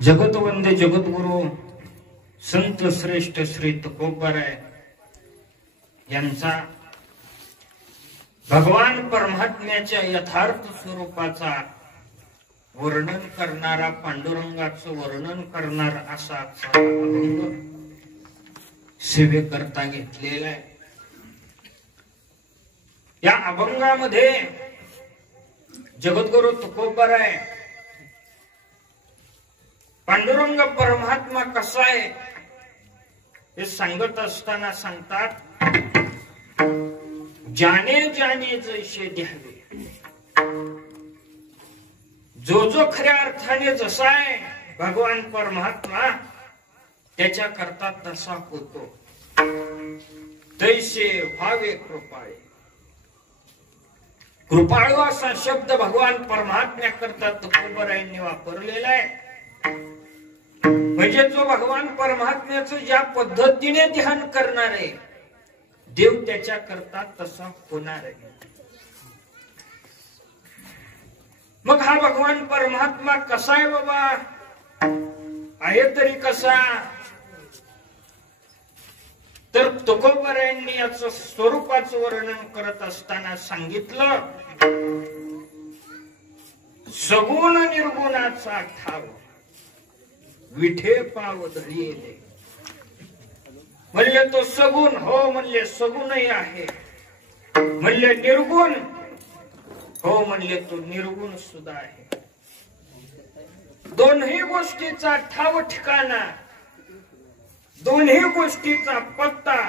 जगतवंदे जगद्गुरु संत श्रेष्ठ श्री तुकोबाराय यांचा भगवान परमात्म्याच्या यथार्थ स्वरूपाचा वर्णन करणारा, पांडुरंगाचं वर्णन करणारा असा अभंग सेवेकरता घेतलेला आहे। या अभंगामध्ये जगद्गुरु तुकोबाराय पांडुरंग परमात्मा कसा आहे हे सांगत असताना सांगतात, जाने जाने जैसे द्यावे, जो जो खऱ्या अर्थाने जसा आहे भगवान परमात्मा त्याच्या करता तसा होतो, तैसे व्हावे कृपाळे। कृपाळू असा शब्द भगवान परमात्म्या करता तुकोबारायांनी वापरलेला आहे। म्हणजे जो भगवान परमात्म्याचं ज्या पद्धतीने ध्यान करणार आहे देव त्याच्या करता तसा होणार आहे। मग हा भगवान परमात्मा कसा आहे बाबा, आहे तरी कसा, तर तुकोबारायांनी याचं स्वरूपाचं वर्णन करत असताना सांगितलं, सगुण निर्गुणाचा ठाव विठे पाव धरिले। म्हणले तो सगुण, हो म्हणले सगुणही आहे, म्हणले निर्गुण, हो म्हणले तो निर्गुण सुद्धा आहे। दोन्ही गोष्टीचा ठाव ठिकाणा, दोन्ही गोष्टीचा पत्ता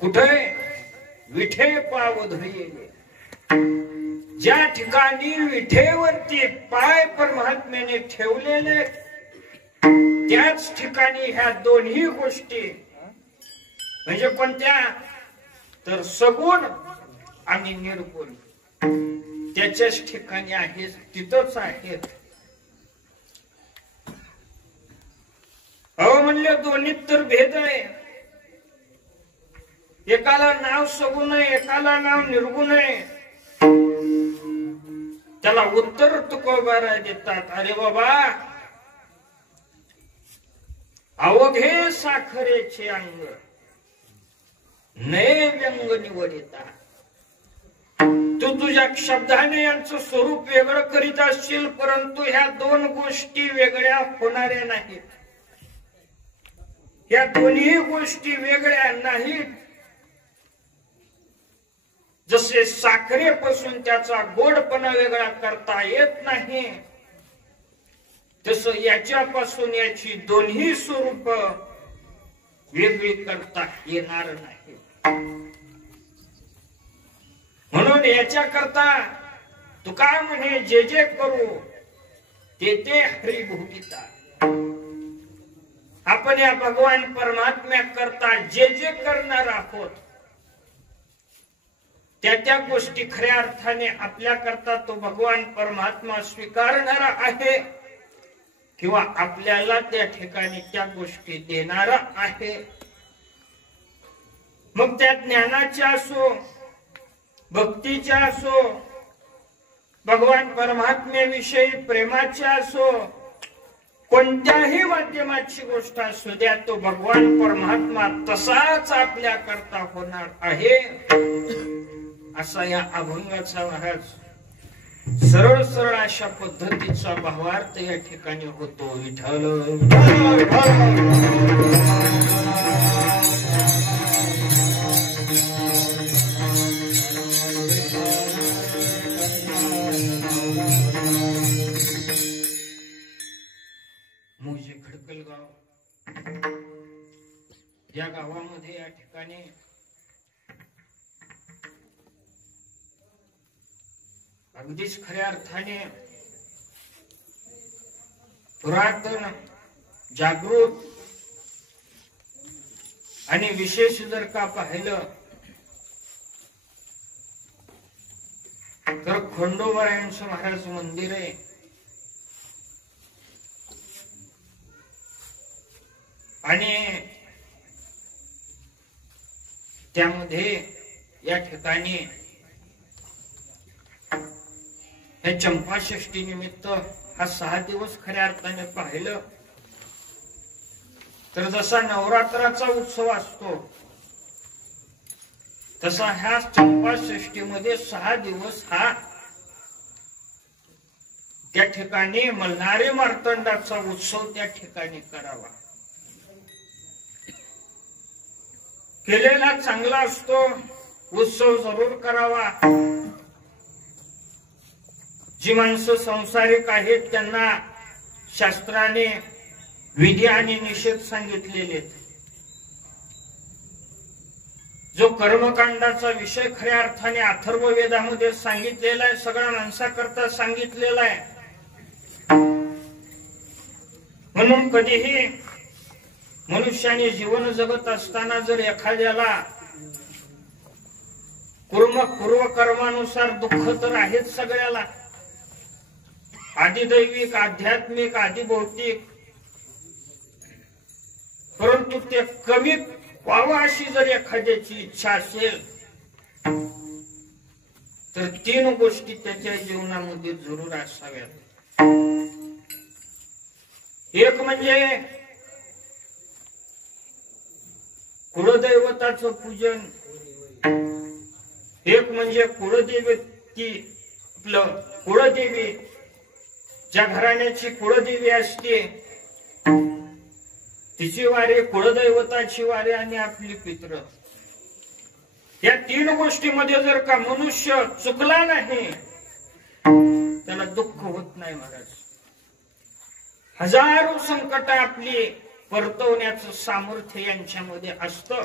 कुठे, विठे पाव धरिले। ज्या ठिकाणी विठेवरती पाय परमात्म्याने ठेवलेले त्याच ठिकाणी ह्या दोन्ही गोष्टी म्हणजे कोणत्या, तर सगुण आणि निर्गुण त्याच्याच ठिकाणी आहेत, तिथंच आहेत। अहो म्हणले दोन्हीत तर भेद आहे, एकाला नाव सगुण आहे, एकाला नाव निर्गुण आहे। त्याला उत्तर तुकोबाराय देतात, अरे बाबा अवघे साखरेचे अंग नये व्यंग निवडिता। तू तुझ्या शब्दाने यांचं स्वरूप वेगळं करीत असशील, परंतु ह्या दोन गोष्टी वेगळ्या होणाऱ्या नाहीत। या दोन्ही गोष्टी वेगळ्या नाहीत। जसे साखरेपासून त्याचा गोडपणा वेगळा करता येत नाही, तसं याच्यापासून याची दोन्ही स्वरूप वेगळी करता येणार नाही। म्हणून याच्या करता तुका म्हणे जे जे करू ते ते हरी भोगिता। आपण या भगवान परमात्म्या करता जे जे करणार आहोत त्या त्या गोष्टी खऱ्या अर्थाने आपल्या करता तो भगवान परमात्मा स्वीकारणारा आहे किंवा आपल्याला त्या ठिकाणी त्या गोष्टी देणारा आहे। मग त्या ज्ञानाच्या असो, भक्तीच्या असो, भगवान परमात्म्याविषयी प्रेमाच्या असो, कोणत्याही माध्यमाची गोष्ट असू द्या, तो भगवान परमात्मा तसाच आपल्या करता होणार आहे असा या अभंगाचा महाराज सरळ सरळ अशा पद्धतीचा भावार्थ या ठिकाणी होतो। विठ्ठल मोजे खडकलगाव या गावामध्ये या ठिकाणी अगदीच खऱ्या अर्थाने पुरातन, जागृत आणि विशेष जर का पाहिलं तर खंडोबारायांचं महाराज मंदिर आहे। आणि त्यामध्ये या ठिकाणी हे चंपाषष्ठी निमित्त हा 6 दिवस खऱ्या अर्थाने पाहिलं तर जसा नवरात्राचा उत्सव असतो तसा ह्या चंपाषष्ठीमध्ये 6 दिवस हा त्या ठिकाणी मल्हारी मार्तंडाचा उत्सव त्या ठिकाणी करावा. केलेला चांगला असतो, उत्सव जरूर करावा. जी माणसं संसारिक आहेत त्यांना शास्त्राने विधी आणि निषेध सांगितलेले. जो कर्मकांडाचा विषय खऱ्या अर्थाने अथर्व वेदामध्ये सांगितलेला आहे, सगळ्या माणसाकरता सांगितलेला आहे. म्हणून कधीही मनुष्याने जीवन जगत असताना जर एखाद्याला पूर्व कर्मानुसार दुःख तर आहेच सगळ्याला, आदिदैविक, आध्यात्मिक, आदिभौतिक, परंतु ते कमी व्हावं अशी जर एखाद्याची इच्छा असेल तर 3 गोष्टी त्याच्या जीवनामध्ये जरूर असाव्यात. एक म्हणजे कुळदैवताचं पूजन, एक म्हणजे कुळदेवी ज्या घराण्याची कुळदेवी असते तिची वारी, कुळदैवताची वारी आणि आपली पित्र. या 3 गोष्टीमध्ये जर का मनुष्य चुकला नाही त्याला दुःख होत नाही महाराज. हजारो संकट आपली परतवण्याचं सामर्थ्य यांच्यामध्ये असतं.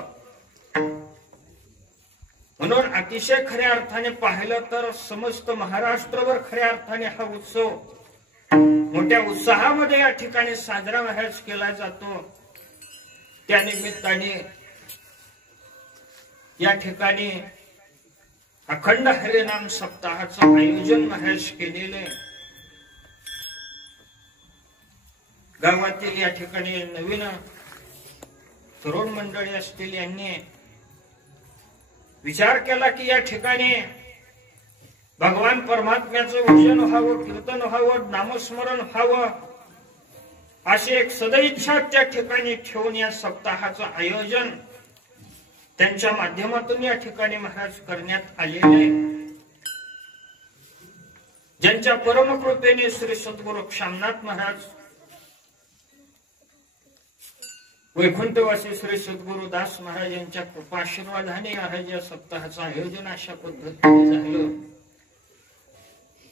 म्हणून अतिशय खऱ्या अर्थाने पाहिलं तर समस्त महाराष्ट्रभर खऱ्या अर्थाने हा उत्सव मोठ्या उत्साहामध्ये या ठिकाणी साजरा महाराज केला जातो. त्या निमित्ताने या ठिकाणी अखंड हरिनाम सप्ताहाचं आयोजन महाराज केलेले. गावातील या ठिकाणी नवीन तरुण मंडळी असतील यांनी विचार केला की या ठिकाणी भगवान परमात्म्याचं भजन व्हावं, कीर्तन व्हावं, नामस्मरण व्हावं अशी एक सदैच्छा त्या ठिकाणी ठेवून या सप्ताहाचं आयोजन त्यांच्या माध्यमातून या ठिकाणी महाराज करण्यात आलेले. ज्यांच्या परमकृपेने श्री सद्गुरु क्षामनाथ महाराज, वैकुंठवासी श्री सद्गुरु दास महाराज यांच्या कृपाशीर्वादाने महाराज या सप्ताहाचं आयोजन अशा पद्धतीने झालं.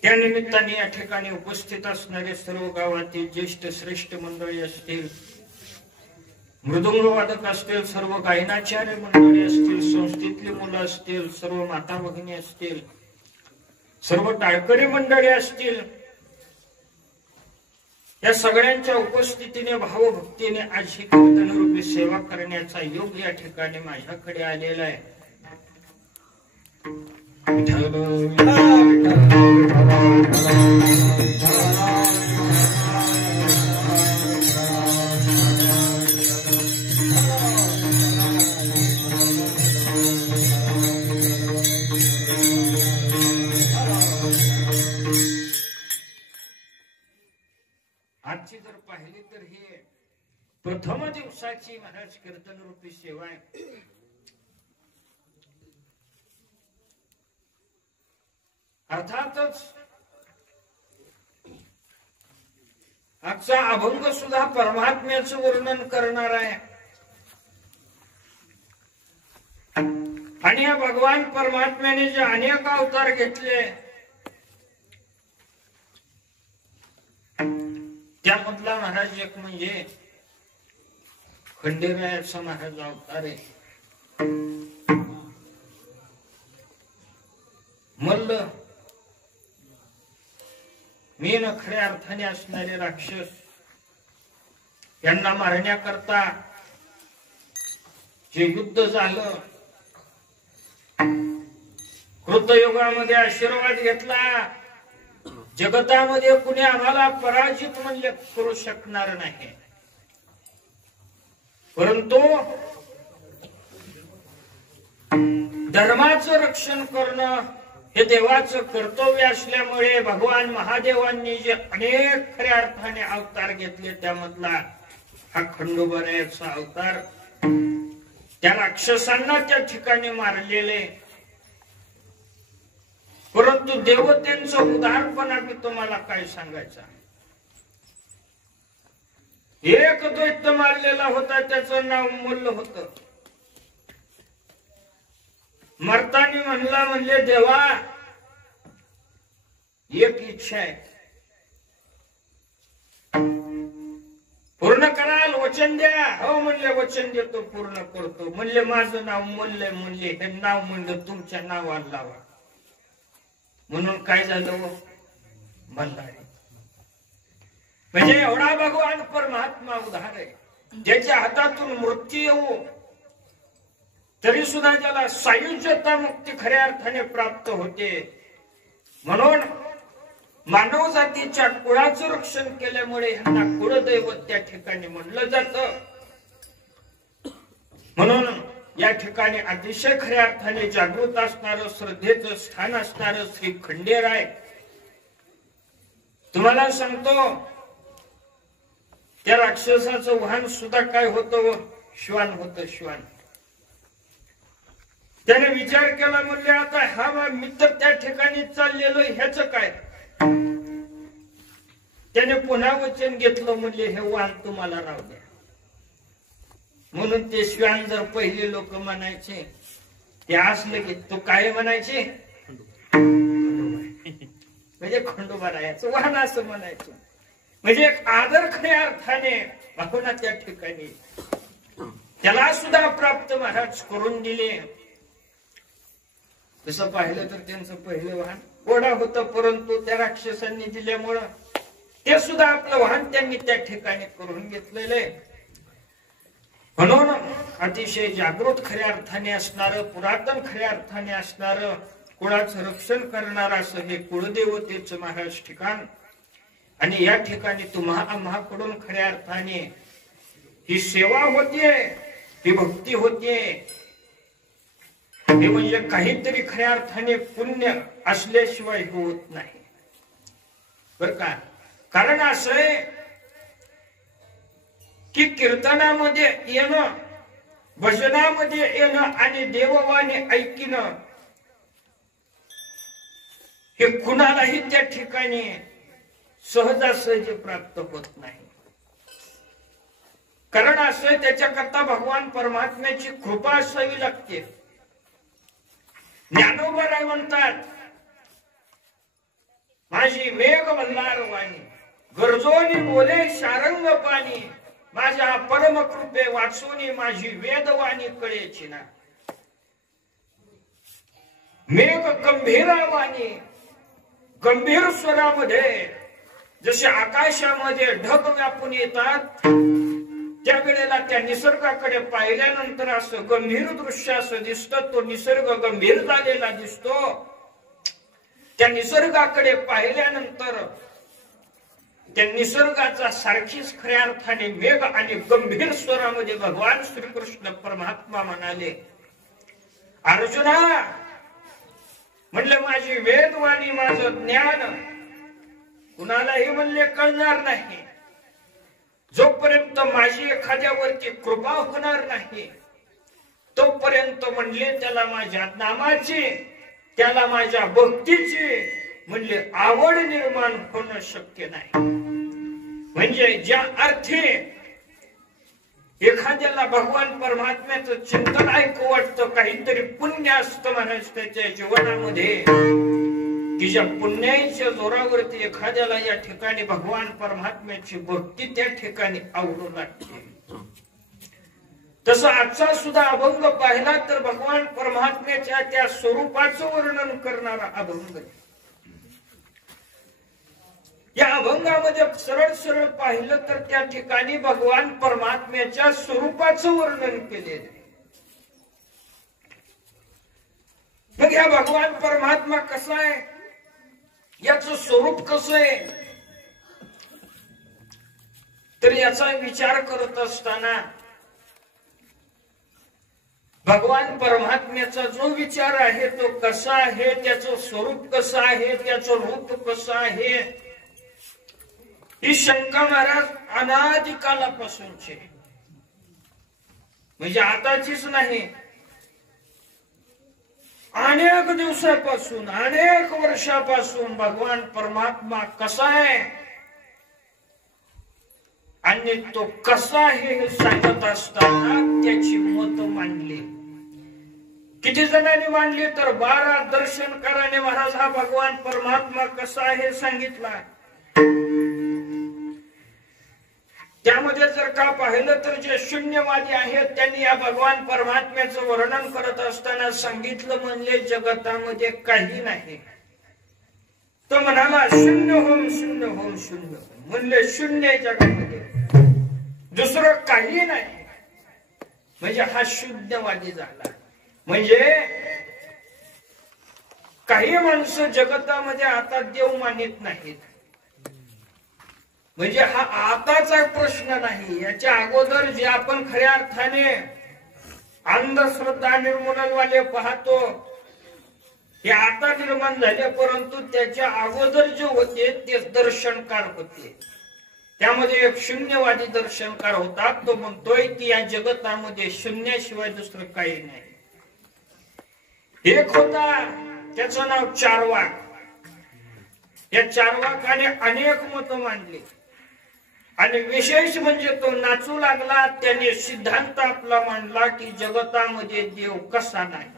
त्या निमित्ताने या ठिकाणी उपस्थित असणारे सर्व गावातील ज्येष्ठ श्रेष्ठ मंडळी असतील, मृदुंग वादक असतील, सर्व गायनाचार्य मंडळी असतील, संस्थेतली मुलं असतील, सर्व माता भगिनी असतील, सर्व टाळकरी मंडळी असतील, या सगळ्यांच्या उपस्थितीने भावभक्तीने आज ही कीर्तनरूपी सेवा करण्याचा योग या ठिकाणी माझ्याकडे आलेला आहे. आजची जर पाहिली तर हे प्रथम दिवसाची महाराज कीर्तन रूपी सेवा आहे. अर्थातच आजचा अभंग सुद्धा परमात्म्याचं वर्णन करणार आहे आणि या भगवान परमात्म्याने जे अनेक अवतार घेतले त्यामधला महाराज एक म्हणजे खंडेरायाचा महाराज अवतार आहे. मल्ल मीन खऱ्या अर्थाने असणारे राक्षस यांना मारण्याकरता जे युद्ध झालं, कृतयुगामध्ये आशीर्वाद घेतला. जगतामध्ये कुणी आम्हाला पराजित म्हणले करू शकणार नाही, परंतु धर्माचं रक्षण करणं हे देवाचं कर्तव्य असल्यामुळे भगवान महादेवांनी जे अनेक खऱ्या अर्थाने अवतार घेतले त्यामधला हा खंडोबारायाचा अवतार, त्या राक्षसांना त्या ठिकाणी मारलेले, परंतु देवतेंचं उदारपणा मी तुम्हाला काय सांगायचा. एक दैत्य मारलेला होता, त्याचं नाव मल्ल होत. मरतानी म्हणले देवा एक इच्छा आहे, पूर्ण कराल, वचन द्या. हो म्हणले वचन देतो, पूर्ण करतो. म्हणले माझं नाव मल्ल, म्हणले हे नाव म्हणलं तुमच्या नावाला लावा. म्हणून काय झालं, मल्हारी. म्हणजे एवढा भगवान परमात्मा उदार आहे, ज्याच्या हातातून मृत्यू येऊ तरी सुद्धा ज्याला सायुज्यता मुक्ती खऱ्या अर्थाने प्राप्त होते. म्हणून मानव जातीच्या कुळाचं रक्षण केल्यामुळे ह्यांना कुळदैवत त्या ठिकाणी म्हणलं जातं. म्हणून या ठिकाणी अतिशय खऱ्या अर्थाने जागृत असणारं, श्रद्धेचं स्थान असणारं श्री खंडेराय. तुम्हाला सांगतो, त्या राक्षसाचं वाहन सुद्धा काय होतं, श्वान होतं, श्वान. त्याने विचार केला, म्हणले आता हा मित्र त्या ठिकाणी चाललेलो, ह्याच काय. त्याने पुन्हा वचन घेतलं, म्हणले हे वाहन तुम्हाला राहू द्या. म्हणून ते श्वान जर पहिले लोक म्हणायचे, ते असले की तू काय म्हणायचे, म्हणजे खंडोबारायाचं वाहन असं म्हणायचं. म्हणजे एक आदर खऱ्या अर्थाने भावना त्या ठिकाणी त्याला सुद्धा प्राप्त महाराज करून दिले. तसं पाहिलं तर त्यांचं पहिलं वाहन घोडा होतं, परंतु त्या राक्षसांनी दिल्यामुळं ते सुद्धा आपलं वाहन त्यांनी त्या ठिकाणी करून घेतलेलं आहे. म्हणून अतिशय जागृत खऱ्या अर्थाने असणारं, पुरातन खऱ्या अर्थाने असणारं, कुळाचं रक्षण करणारं असं हे कुळदेवतेचं महाराज ठिकाण. आणि या ठिकाणी तुम्हा आम्हाकडून खऱ्या अर्थाने ही सेवा होतीये, ही भक्ती होतीये. हे म्हणजे काहीतरी खऱ्या अर्थाने पुण्य असल्याशिवाय होत नाही बर का. कारण असं आहे की कीर्तनामध्ये येणं, भजनामध्ये येणं आणि देववाणी ऐकणं हे कुणालाही त्या ठिकाणी सहजासहजी प्राप्त होत नाही. कारण असं त्याच्याकरता भगवान परमात्म्याची कृपा असावी लागते. ज्ञानोबराय म्हणतात, माझी मेघ मल्हार वाणी, गरजोनी बोले शारंग पाणी, माझ्या परम कृपे वाचोनी माझी वेदवाणी कळेची ना. मेघ गंभीर वाणी, गंभीर स्वरामध्ये जसे आकाशामध्ये ढग व्यापून येतात, त्यावेळेला त्या निसर्गाकडे पाहिल्यानंतर असं गंभीर दृश्य असं दिसतं. तो निसर्ग गंभीर झालेला दिसतो. त्या निसर्गाकडे पाहिल्यानंतर त्या निसर्गाचा सारखीच खऱ्या अर्थाने मेघ आणि गंभीर स्वरामध्ये भगवान श्रीकृष्ण परमात्मा म्हणाले, अर्जुना म्हणले माझी वेदवाणी, माझं ज्ञान कुणालाही म्हणले कळणार नाही. जोपर्यंत माझी एखाद्यावरती कृपा होणार नाही तोपर्यंत म्हणले त्याला माझ्या नामाची, त्याला माझ्या भक्तीची म्हणले आवड निर्माण होणं शक्य नाही. म्हणजे ज्या अर्थी एखाद्याला भगवान परमात्म्याचं चिंतन ऐकू वाटतं, काहीतरी पुण्य असतं म्हणायचं त्याच्या जीवनामध्ये, की ज्या पुण्याच्या जोरावरती एखाद्याला या ठिकाणी भगवान परमात्म्याची भक्ती त्या ठिकाणी आवडू लागते. तसं आजचा सुद्धा अभंग पाहिला तर भगवान परमात्म्याच्या त्या स्वरूपाचं वर्णन करणारा अभंग. या अभंगामध्ये सरळ सरळ पाहिलं तर त्या ठिकाणी भगवान परमात्म्याच्या स्वरूपाचं वर्णन केलेलं आहे. मग या भगवान परमात्मा कसा आहे, याचं स्वरूप कसं आहे, तर याचा विचार करत असताना भगवान परमात्म्याचा जो विचार आहे तो कसा आहे, त्याचं स्वरूप कसं आहे, त्याचं रूप कसं आहे, ही शंका महाराज अनादिकालापासूनची, म्हणजे आताचीच नाही, अनेक दिवसापासून अनेक वर्षापासून भगवान परमात्मा कसा आहे आणि तो कसा आहे हे सांगत असताना त्याची मत मांडली. किती जणांनी मांडली तर 12 दर्शनकाराने महाराज हा भगवान परमात्मा कसा आहे सांगितला. त्यामध्ये जर का पाहिलं तर जे शून्यवादी आहेत त्यांनी या भगवान परमात्म्याचं वर्णन करत असताना सांगितलं म्हणले जगतामध्ये काही नाही. तो म्हणाला शून्य होम शून्य होम शून्य, म्हणले शून्य जगामध्ये दुसरं काही नाही, म्हणजे हा शून्यवादी झाला. म्हणजे काही माणसं जगतामध्ये आता देव मानित नाहीत, म्हणजे हा आताचा प्रश्न नाही, याच्या अगोदर जे आपण खऱ्या अर्थाने अंधश्रद्धा निर्मूलनवाले पाहतो हे आता निर्माण झाले, परंतु त्याच्या अगोदर जे होते ते दर्शनकार होते. त्यामध्ये एक शून्यवादी दर्शनकार होता. तो म्हणतोय की या जगतामध्ये शून्याशिवाय दुसरं काही नाही. एक होता त्याचं नाव चार्वाक. या चार्वाकाने अनेक मत मांडली आणि विशेष म्हणजे तो नाचू लागला. त्याने सिद्धांत आपला मांडला की जगतामध्ये देव कसा नाही,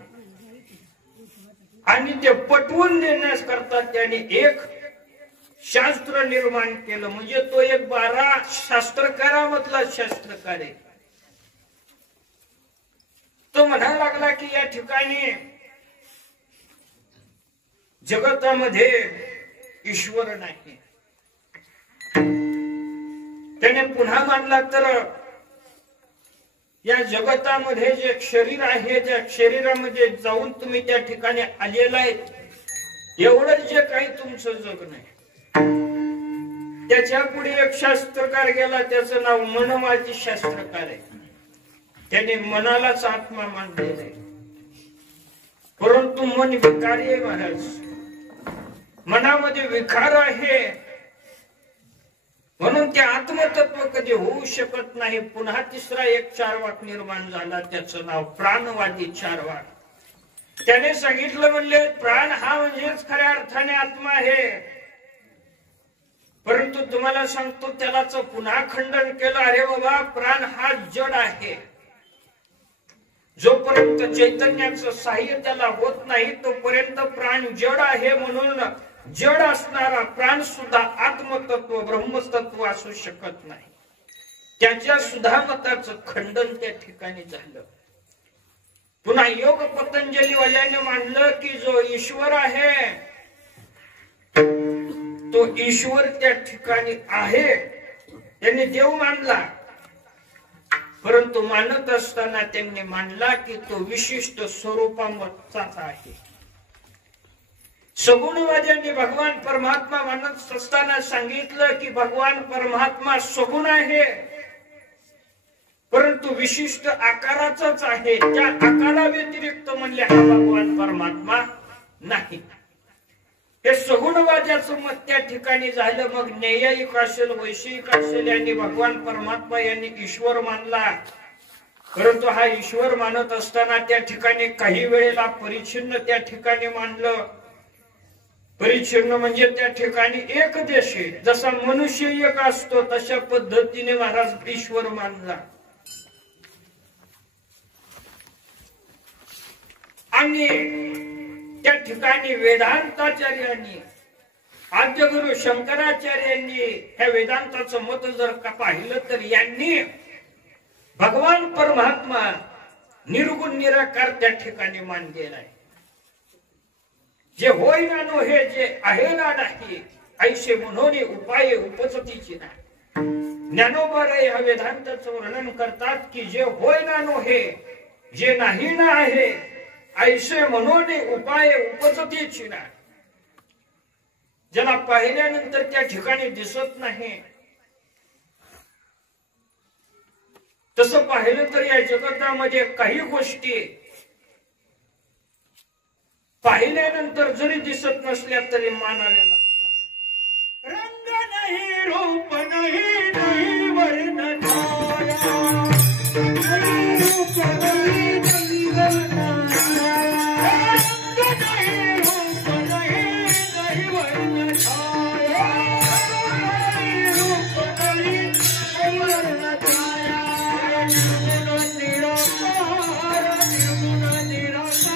आणि ते पटवून देण्यास करता त्याने एक शास्त्र निर्माण केलं. म्हणजे तो एक 12 शास्त्रकारामधला शास्त्रकार आहे. तो म्हणायला लागला की या ठिकाणी जगतामध्ये ईश्वर नाही. त्याने पुन्हा मानला तर या जगतामध्ये जे शरीर आहे त्या शरीरामध्ये जाऊन तुम्ही त्या ठिकाणी आलेला आहे, एवढंच जे काही तुमचं जग नाही. त्याच्या पुढे एक शास्त्रकार गेला, त्याचं नाव मनवादी शास्त्रकार आहे. त्याने मनालाच आत्मा मानलेला आहे, परंतु मन विकारी आहे महाराज. मनामध्ये विकार आहे म्हणून ते आत्मतत्व कधी होऊ शकत नाही. पुन्हा तिसरा एक चार्वाक निर्माण झाला, त्याचं नाव प्राणवादी चार्वाक. त्याने सांगितलं म्हणले प्राण हा म्हणजेच खऱ्या अर्थाने आत्मा आहे, परंतु तुम्हाला सांगतो त्यालाच पुन्हा खंडन केलं. अरे बाबा, प्राण हा जड आहे. जोपर्यंत चैतन्याचं साह्य त्याला होत नाही तोपर्यंत प्राण जड आहे. म्हणून जड असणारा प्राण सुद्धा आत्मतत्व ब्रह्मतत्व असू शकत नाही. त्याच्या सुद्धा मताचं खंडन त्या ठिकाणी झालं. पुन्हा योग पतंजली वाल्याने मांडलं की जो ईश्वर आहे तो ईश्वर त्या ठिकाणी आहे. त्यांनी देव मानला, परंतु मानत असताना त्यांनी मानला की तो विशिष्ट स्वरूपाचाच आहे. सगुणवाद्यांनी भगवान परमात्मा मानत असताना सांगितलं की भगवान परमात्मा सगुण आहे, परंतु विशिष्ट आकाराचाच आहे. त्या आकारा व्यतिरिक्त म्हणले हा भगवान परमात्मा नाही. हे सगुणवाद्याचं मत त्या ठिकाणी झालं. मग नैयायिक असेल वैषयिक असेल यांनी भगवान परमात्मा यांनी ईश्वर मानला, परंतु हा ईश्वर मानत असताना त्या ठिकाणी काही वेळेला परिच्छिन्न त्या ठिकाणी मानलं. परिच्छिन्न म्हणजे त्या ठिकाणी एक देश आहे. जसा मनुष्य एक असतो तशा पद्धतीने महाराज ईश्वर मानला. आणि त्या ठिकाणी वेदांताचार्यांनी आद्यगुरु शंकराचार्यांनी ह्या वेदांताचं मत जर का पाहिलं तर यांनी भगवान परमात्मा निर्गुण निराकार त्या ठिकाणी मानलेला आहे. जे होय ना नो हे जे आहे ना नाही ऐसे म्हणून उपाय उपसतीची नाही. ज्ञानोबा या वेदांताचं वर्णन करतात की जे होय ना नो हे जे नाही ना आहे ऐसे म्हणून उपाय उपसतीची नाही. ज्याला पाहिल्यानंतर त्या ठिकाणी दिसत नाही तसं पाहिलं तर या जगतामध्ये काही गोष्टी पाहिल्यानंतर जरी दिसत नसल्या तरी मानाव्या लागतात. रंग नाही, रूप नाही, नाही वर्ण छाया, नाही रूप नाही, नाही वर्ण छाया, रंग नाही, रूप नाही, नाही वर्ण छाया, नाही रूप नाही, नाही वर्ण छाया, निर्गुण निराकार,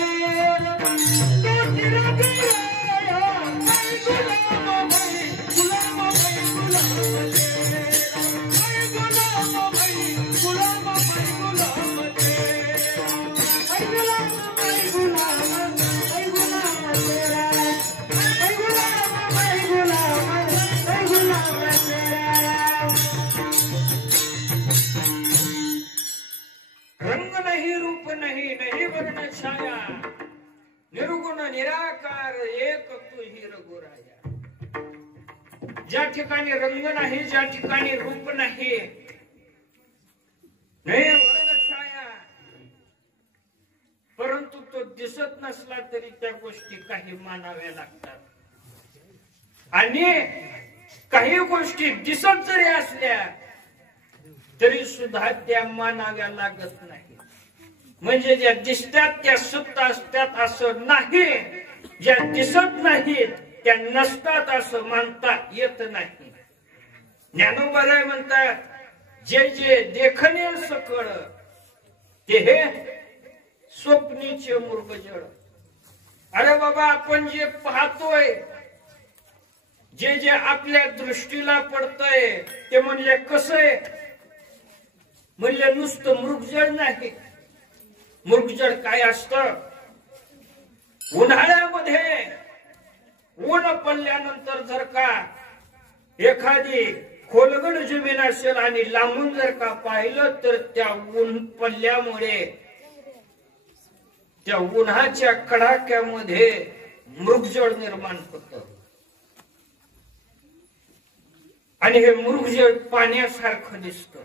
निर्गुण निराकार, रंग नाही, रूप नाही, नाही वर्ण छाया, निर्गुण निराकार, एक तुही रघुराया. ज्या ठिकाणी रंग नाही, ज्या ठिकाणी रूप नाही, नाही वर्ण छाया, परंतु तो दिसत नसला तरी त्या गोष्टी काही मानाव्या लागतात. आणि काही गोष्टी दिसत जरी असल्या तरी सुद्धा त्या मानाव्या लागत नाही. म्हणजे ज्या दिसतात त्या सत्य असतात असं नाही, ज्या दिसत नाहीत त्या नसतात असं मानता येत नाही. ज्ञानोबा म्हणतात, जे जे देखणे सकळ ते हे स्वप्नीचे मृगजळ. अरे बाबा, आपण जे पाहतोय, जे जे आपल्या दृष्टीला पडतंय ते म्हणजे कसं आहे, म्हणजे नुसतं मृगजळ नाही. मृगजळ काय असतं? उन्हाळ्यामध्ये ऊन पडल्यानंतर जर का एखादी खोलगड जमीन असेल आणि लांबून जर का पाहिलं तर त्या ऊन पडल्यामुळे त्या उन्हाच्या कडाक्यामध्ये मृगजळ निर्माण होतं. आणि हे मृगजळ पाण्यासारखं दिसतं,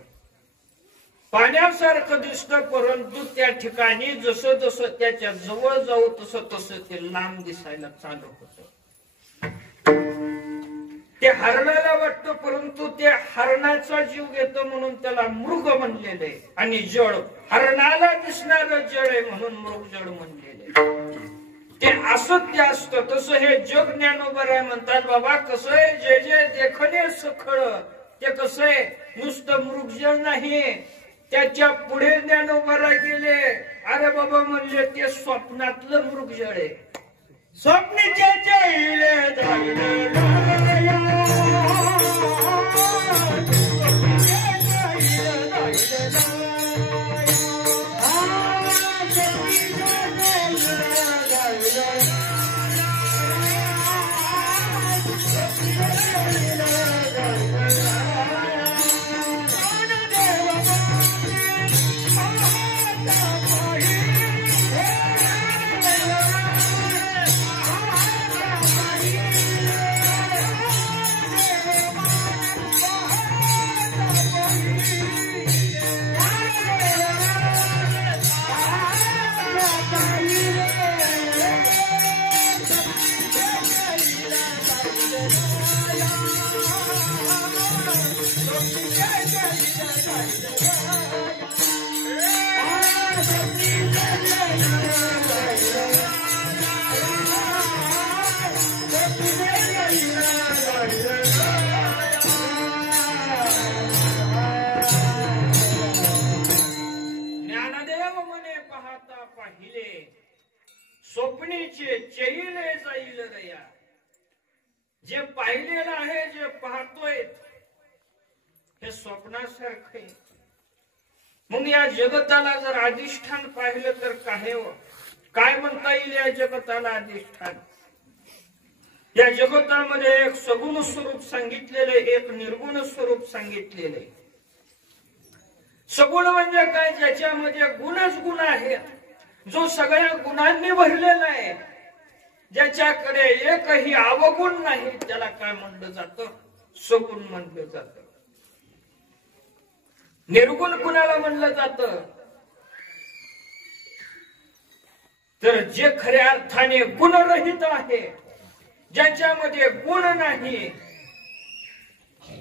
पाण्यासारखं दिसतं, परंतु त्या ठिकाणी जसं जसं त्याच्या जवळ जाऊ तसं तसं ते लांब दिसायला चालू होतं. ते हरणाला वाटतं, परंतु ते हरणाचा जीव घेतो म्हणून त्याला मृग म्हणलेले, आणि जळ हरणाला दिसणारं जळ आहे म्हणून मृगजळ म्हणलेले. ते असत्य असतं. तसं हे जग ज्ञानोबा म्हणतात, बाबा कसं आहे, जे जे देखणे सखळ ते कसं आहे, नुसतं मृगजळ नाही, त्याच्या पुढे ज्ञानोबा गेले. अरे बाबा म्हणले ते स्वप्नातलं मृगजळ आहे. स्वप्नीच्या स्वप्नीचे चैले जाईल रया. जे पाहिलेलं आहे, जे पाहतोय हे स्वप्नासारखे. मग या जगताला जर अधिष्ठान पाहिलं तर काय म्हणता येईल या जगताला अधिष्ठान? या जगतामध्ये एक सगुण स्वरूप सांगितलेले, एक निर्गुण स्वरूप सांगितलेले. सगुण म्हणजे काय? ज्याच्यामध्ये गुणच गुण आहेत, जो सगळ्या गुणांनी भरलेला आहे, ज्याच्याकडे एकही अवगुण नाही, त्याला काय म्हणलं जातं? सगुण म्हणलं जातं. निर्गुण कुणाला म्हणलं जातं? तर जे खऱ्या अर्थाने गुणरहित आहे, ज्याच्यामध्ये गुण नाही,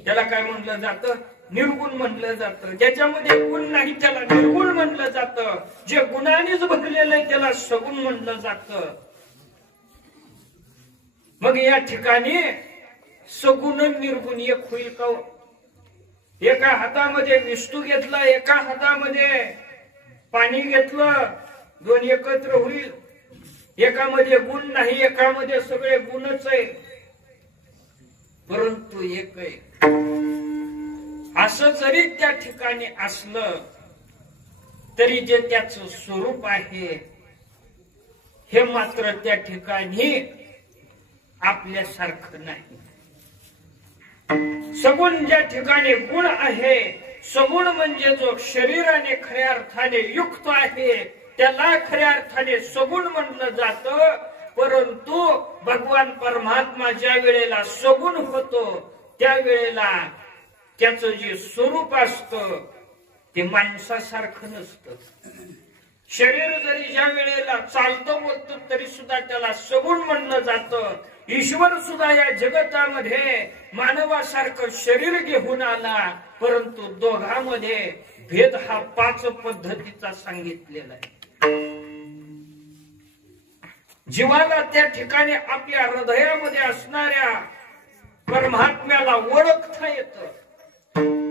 त्याला काय म्हणलं जातं? निर्गुण म्हणलं जातं. ज्याच्यामध्ये गुण नाही त्याला निर्गुण म्हणलं जातं. जे गुणानेच भरलेलं आहे त्याला सगुण म्हणलं जातं. मग या ठिकाणी सगुण निर्गुण एक होईल का? एका हातामध्ये विस्तू घेतला, एका हातामध्ये पाणी घेतलं, दोन एकत्र होईल? एकामध्ये गुण नाही, एकामध्ये सगळे गुणच आहे, परंतु एक आहे. असं जरी त्या ठिकाणी असलं तरी जे त्याचं स्वरूप आहे हे मात्र त्या ठिकाणी आपल्यासारखं नाही. सगुण ज्या ठिकाणी गुण आहे, सगुण म्हणजे जो शरीराने खऱ्या अर्थाने युक्त आहे त्याला खऱ्या अर्थाने सगुण म्हणलं जातं. परंतु भगवान परमात्मा ज्या वेळेला सगुण होतो त्यावेळेला त्याचं जे स्वरूप असतं ते माणसासारखं नसतं. शरीर जरी ज्या वेळेला चालतं बोलतं तरी सुद्धा त्याला सगुण म्हणलं जातं. ईश्वर सुद्धा या जगतामध्ये मानवासारखं शरीर घेऊन आला, परंतु दोघांमध्ये भेद हा 5 पद्धतीचा सांगितलेला आहे. जीवाला त्या ठिकाणी आपल्या हृदयामध्ये असणाऱ्या परमात्म्याला ओळखता येतं,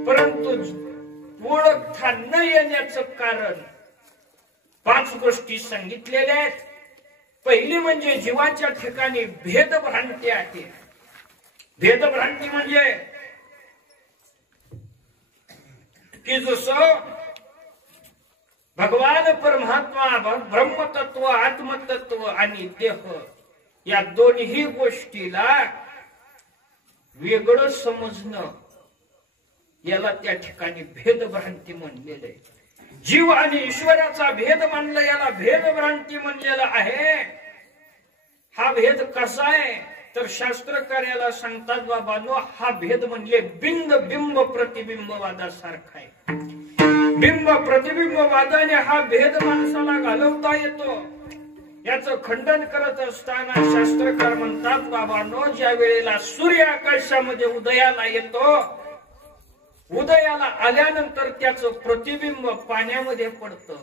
परंतु ओळखता न येण्याचं कारण 5 गोष्टी सांगितलेल्या आहेत. पहिली म्हणजे जीवाच्या ठिकाणी भेदभ्रांती आहे. भेदभ्रांती म्हणजे की जसं भगवान परमात्मा, ब्रह्मतत्व, आत्मतत्व आणि देह या दोन्ही गोष्टीला वेगळं समजणं याला त्या ठिकाणी भेदभ्रांती म्हणलेलं आहे. जीव आणि ईश्वराचा भेद म्हणलं याला भेदभ्रांती म्हणलेलं आहे. हा भेद कसा आहे तर शास्त्रकार याला सांगतात, बाबांनो हा भेद म्हणजे बिंब बिंब प्रतिबिंबवादासारखा आहे. बिंब प्रतिबिंबवादाने हा भेद माणसाला घालवता येतो. याचं खंडन करत असताना शास्त्रकार म्हणतात, बाबांनो ज्या वेळेला सूर्य आकाशामध्ये उदयाला येतो, उदयाला आल्यानंतर त्याचं प्रतिबिंब पाण्यामध्ये पडतं.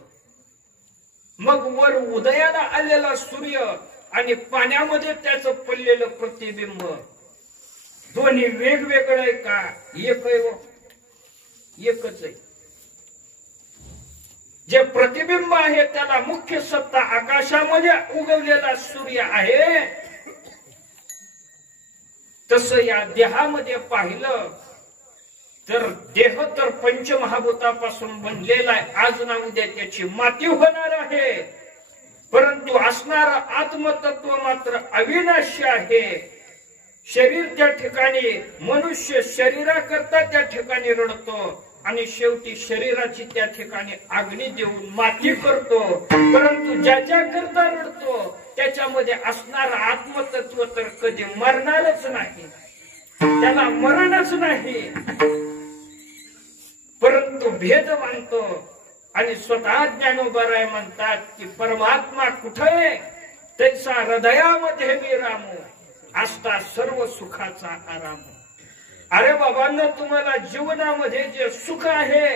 मग वर उदयाला आलेला सूर्य आणि पाण्यामध्ये त्याचं पडलेलं प्रतिबिंब दोन्ही वेगवेगळं आहे का? एक आहे, एकच आहे. जे प्रतिबिंब आहे त्याला मुख्य सत्ता आकाशामध्ये उगवलेला सूर्य आहे. तसं या देहामध्ये पाहिलं तर देह तर पंचमहाभूतापासून बनलेला आहे. आज ना उद्या त्याची माती होणार आहे, परंतु असणारा आत्मतत्व मात्र अविनाशी आहे. शरीर त्या ठिकाणी मनुष्य शरीराकरता त्या ठिकाणी रडतो आणि शेवटी शरीराची त्या ठिकाणी आग्नी देऊन माती करतो, परंतु ज्याच्याकरता रडतो त्याच्यामध्ये असणारा आत्मतत्व तर कधी मरणारच नाही, त्याला मरणच नाही, परंतु भेद मानतो. आणि स्वतः ज्ञानोबराय म्हणतात की परमात्मा कुठे आहे? तैसा हृदयामध्ये विरामो, असता सर्व सुखाचा आराम. अरे बाबांनो, तुम्हाला जीवनामध्ये जे सुख आहे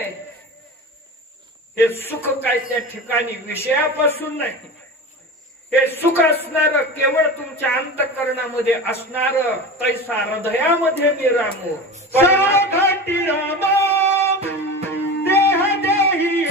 हे सुख काय त्या ठिकाणी विषयापासून नाही. हे सुख असणार केवळ तुमच्या अंतःकरणामध्ये असणार. तैसा हृदयामध्ये विरामो घाटी रामा देह देही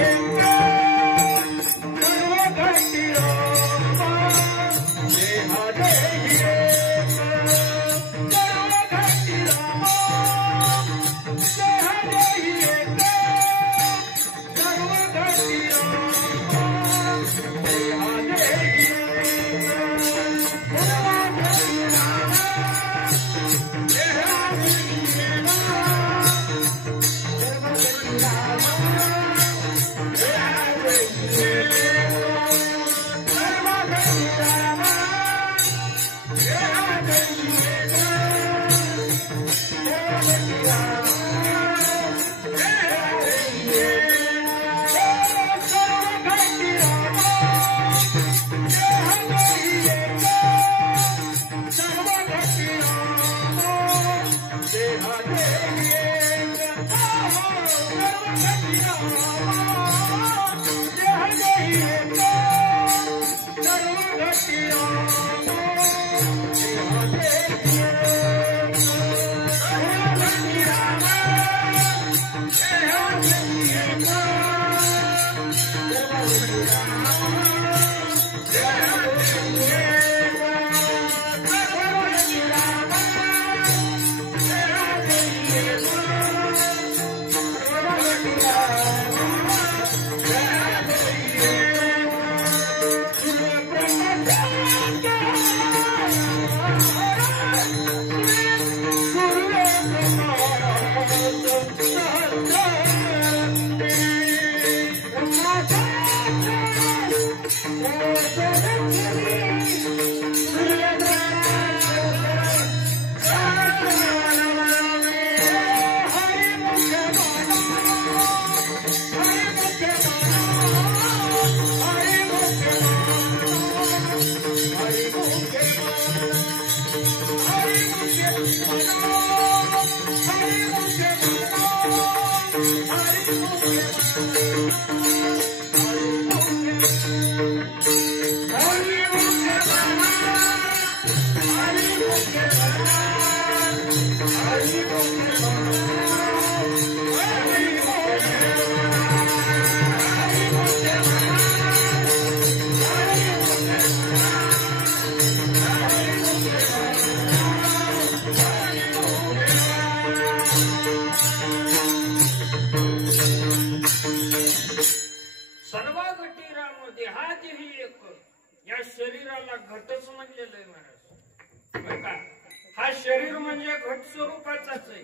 हा शरीर म्हणजे घट स्वरूपाचाच आहे,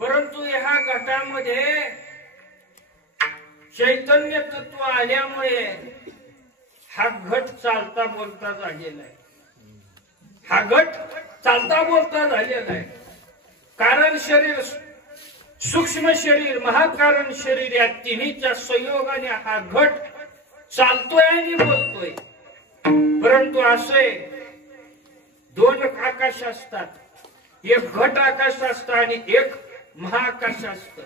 परंतु ह्या घटामध्ये चैतन्य तत्व आल्यामुळे हा घट चालता बोलता झालेला आहे. हा घट चालता बोलता झालेला आहे. कारण शरीर, सूक्ष्म शरीर, महाकारण शरीर या तिन्हीच्या संयोगाने हा घट चालतोय आणि बोलतोय. परंतु असे दोन आकाश असतात, एक घट आकाश असतं आणि एक महाआकाश असतं.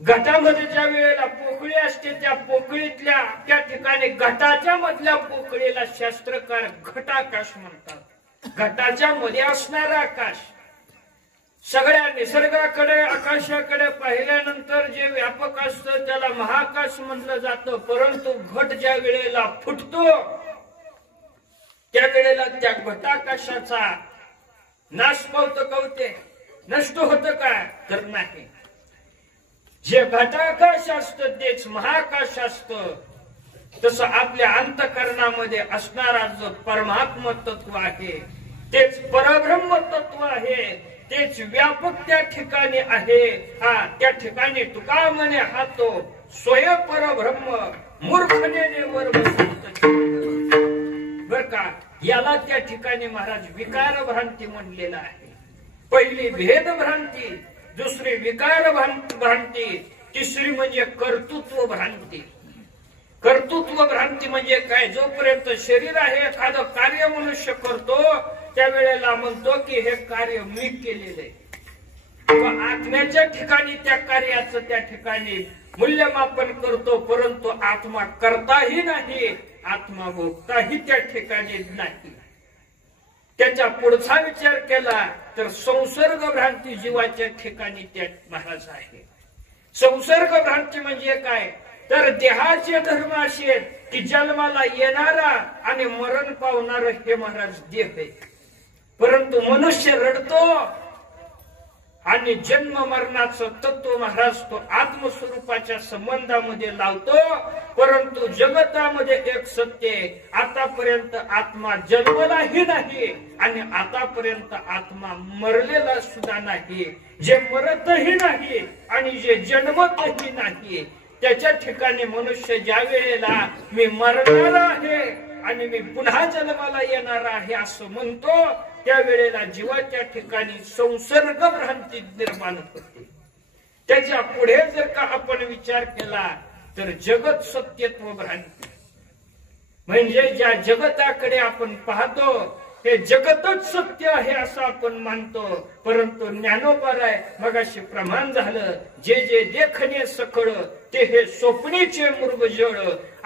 घटामध्ये ज्या वेळेला पोकळी असते त्या पोकळीतल्या त्या ठिकाणी घटाच्या मधल्या पोकळीला शास्त्रकार घटाकाश म्हणतात. घटाच्या मध्ये असणारा आकाश सगळ्या निसर्गाकडे आकाशाकडे पाहिल्यानंतर जे व्यापक असतं त्याला महाआकाश म्हटलं जातं. परंतु घट ज्या वेळेला फुटतो त्या वेळेला त्या घटाकाशाचा नाश कवते नष्ट होतं का? तर नाही. जे घटाकाश असतं तेच महाआकाश असतं. तसं आपल्या अंतःकरणामध्ये असणारा जो परमात्म तत्व आहे तेच परब्रह्म तत्व आहे, तेच व्यापक त्या ठिकाणी आहे. हा त्या ठिकाणी तुका म्हणे हा तो स्वयं परब्रह्म मूर्खने वर बसत. बर का, याला त्या ठिकाणी महाराज विकार भ्रांती म्हणलेला आहे. पहिली भेद भ्रांती, दुसरी विकार भ्रांती, तिसरी म्हणजे कर्तृत्व भ्रांती. कर्तृत्व भ्रांती म्हणजे काय? जोपर्यंत शरीर आहे, एखादं कार्य मनुष्य करतो त्या वेळेला म्हणतो की हे कार्य मी केलेलं आहे. आत्म्याच्या ठिकाणी त्या कार्याचं त्या ठिकाणी मूल्यमापन करतो, परंतु आत्मा करताही नाही, आत्मा भोगताही त्या ठिकाणी नाही. त्याच्या पुढचा विचार केला तर संसर्ग भ्रांती जीवाच्या ठिकाणी त्या महाराज आहे. संसर्ग भ्रांती म्हणजे काय? तर देहाचे धर्म असे की जन्माला येणारा आणि मरण पावणार हे महाराज देह आहे. परंतु मनुष्य रडतो आणि जन्म मरणाचं तत्व महाराज तो आत्मस्वरूपाच्या संबंधामध्ये लावतो. परंतु जगतामध्ये एक सत्य, आतापर्यंत आत्मा जन्मलाही नाही आणि आतापर्यंत आत्मा मरलेला सुद्धा नाही. जे मरतही नाही आणि जे जन्मतही नाही, त्याच्या ठिकाणी मनुष्य ज्या वेळेला मी मरणार आहे आणि मी पुन्हा जन्माला येणार आहे असं म्हणतो त्यावेळेला जीवाच्या ठिकाणी संसर्ग भ्रांती निर्माण होते. त्याच्या पुढे जर का आपण विचार केला तर जगत सत्यत्व भ्रांती म्हणजे ज्या जगताकडे आपण पाहतो हे जगतच सत्य आहे असं आपण मानतो, परंतु ज्ञानोबराय मगाशी प्रमाण झालं, जे जे देखणे सकळ ते हे स्वप्नीचे मृग जड.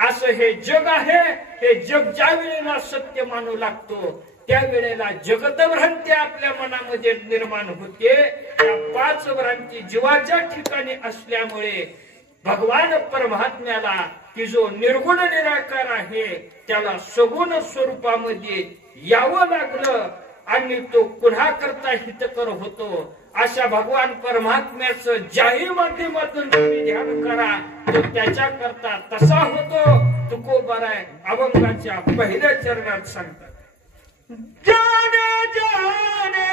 असं हे जग आहे. हे जग ज्या वेळेला सत्य मानू लागतो त्यावेळेला जगत भ्रांती आपल्या मनामध्ये निर्माण होते. या 5 भ्रांती जीवाच्या ठिकाणी असल्यामुळे भगवान परमात्म्याला की जो निर्गुण निराकार आहे त्याला सगुण स्वरूपामध्ये यावं लागलं आणि तो पुन्हा करता हितकर होतो. अशा भगवान परमात्म्याचं ज्याही माध्यमातून तुम्ही ध्यान करा तो त्याच्या करता तसा होतो. तुकोबाराय अभंगाच्या पहिल्या चरणात सांगतात, जाने जाने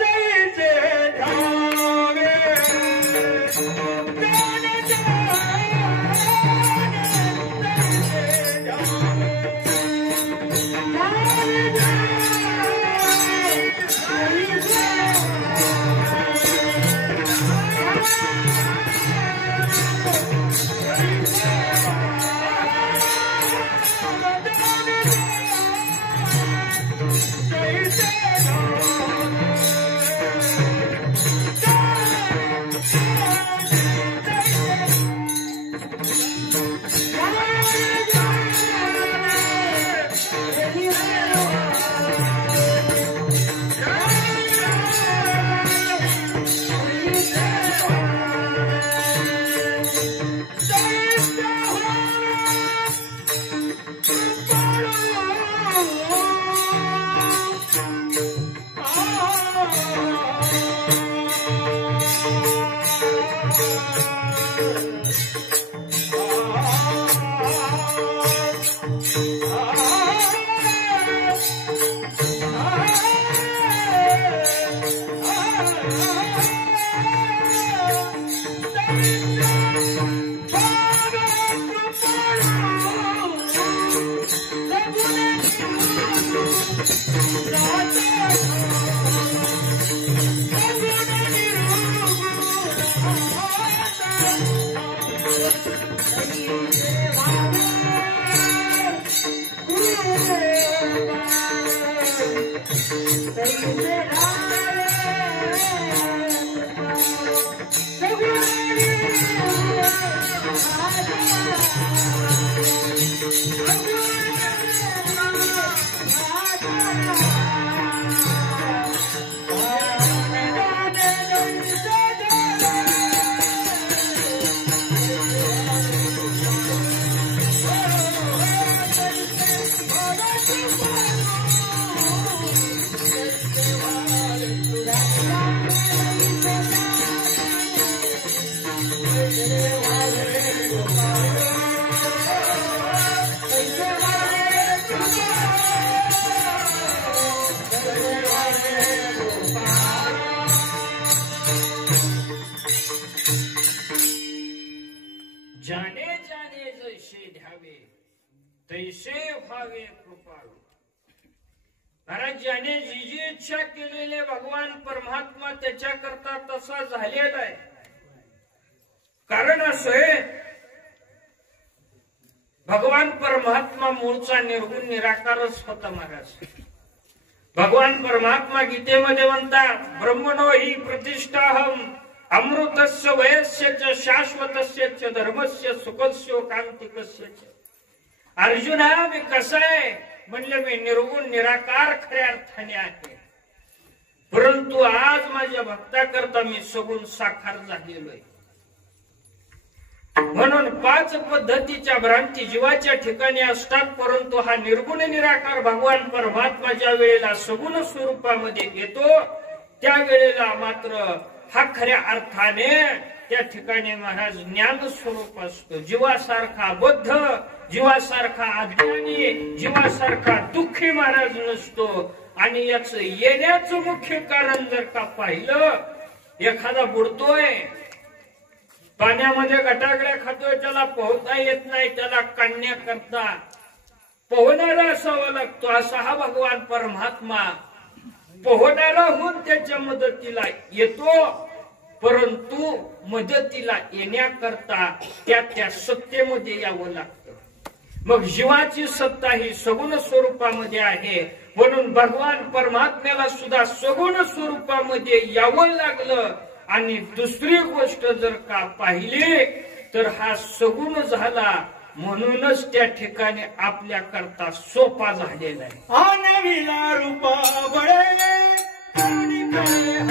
तैसे धावे, जाने जाने तैसे धावे, जाने तैसे भावे कृपाळू. महाराज ज्याने जी जी इच्छा केलेले भगवान परमात्मा त्याच्या करता तसा झालेला आहे. कारण असं आहे भगवान परमात्मा मूळचा निर्गुण निराकारच होता. महाराज भगवान परमात्मा गीतेमध्ये म्हणतात, ब्रह्मणो हि प्रतिष्ठाहम अमृतस्य वयस्य च शाश्वतस्य च धर्मस्य सुखस्य कांतिकस्य च. अर्जुना मी कसं आहे म्हणलं, मी निर्गुण निराकार खऱ्या अर्थाने आहे, परंतु आज माझ्या भक्ताकरता मी सगुण साकार झालेलो आहे. म्हणून 5 पद्धतीच्या भ्रांती जीवाच्या ठिकाणी असतात, परंतु हा निर्गुण निराकार भगवान परमात्मा ज्या वेळेला सगुण स्वरूपामध्ये येतो त्यावेळेला मात्र हा खऱ्या अर्थाने त्या ठिकाणी महाराज ज्ञान स्वरूप असतो. जीवासारखा बद्ध, जीवासारखा अज्ञानी, जीवासारखा दुःखी महाराज नसतो. आणि याच येण्याचं मुख्य कारण जर का पाहिलं, एखादा बुडतोय पाण्यामध्ये, गटागड्या खातोय, त्याला पोहता येत नाही, त्याला काढण्याकरता पोहणारा असावा लागतो. असा हा भगवान परमात्मा पोहणारा होऊन त्याच्या मदतीला येतो, परंतु मदतीला येण्याकरता त्या सत्तेमध्ये यावं लागतं. मग जीवाची सत्ता ही सगुण स्वरूपामध्ये आहे, म्हणून भगवान परमात्म्याला सुद्धा सगुण स्वरूपामध्ये यावं लागलं. आणि दुसरी गोष्ट जर का पाहिली तर हा सगुण झाला, म्हणूनच त्या ठिकाणी आपल्या करता सोपा झालेला आहे. आनविला रूपा बळे करुणी करे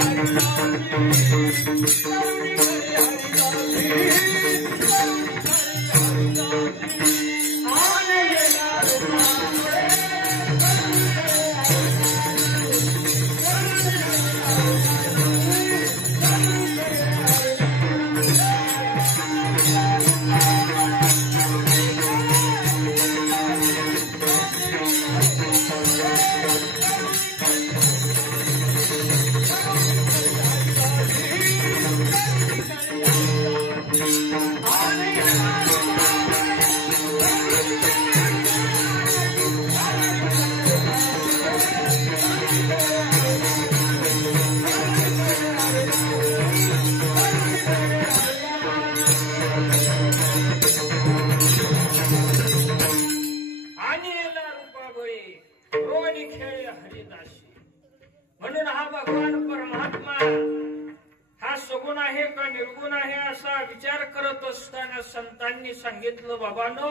म्हणून हा भगवान परमात्मा हा सगुण आहे का निर्गुण आहे असा विचार करत असताना संतांनी सांगितलं, बाबांनो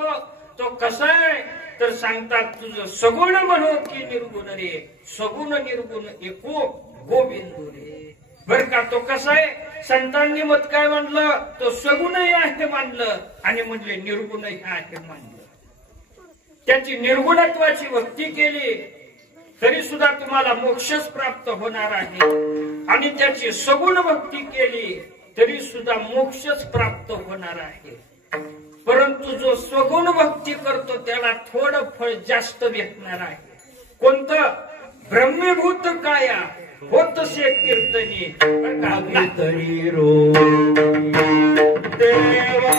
तो कसा आहे तर सांगतात, तुझं सगुण म्हणो की निर्गुण रे, सगुण निर्गुण एको गोविंदू रे. बर का तो कसा आहे? संतांनी मत काय मानलं? तो सगुणही आहे मानलं आणि म्हणले निर्गुणही आहे मानलं. त्याची निर्गुणत्वाची भक्ती केली तरी सुद्धा तुम्हाला मोक्षच प्राप्त होणार आहे, आणि त्याची सगुण भक्ती केली तरी सुद्धा मोक्षच प्राप्त होणार आहे. परंतु जो सगुण भक्ती करतो त्याला थोडं फळ जास्त भेटणार आहे. कोणतं? ब्रह्मीभूत काया होतसे कीर्तनी कीर्तनी रो देवा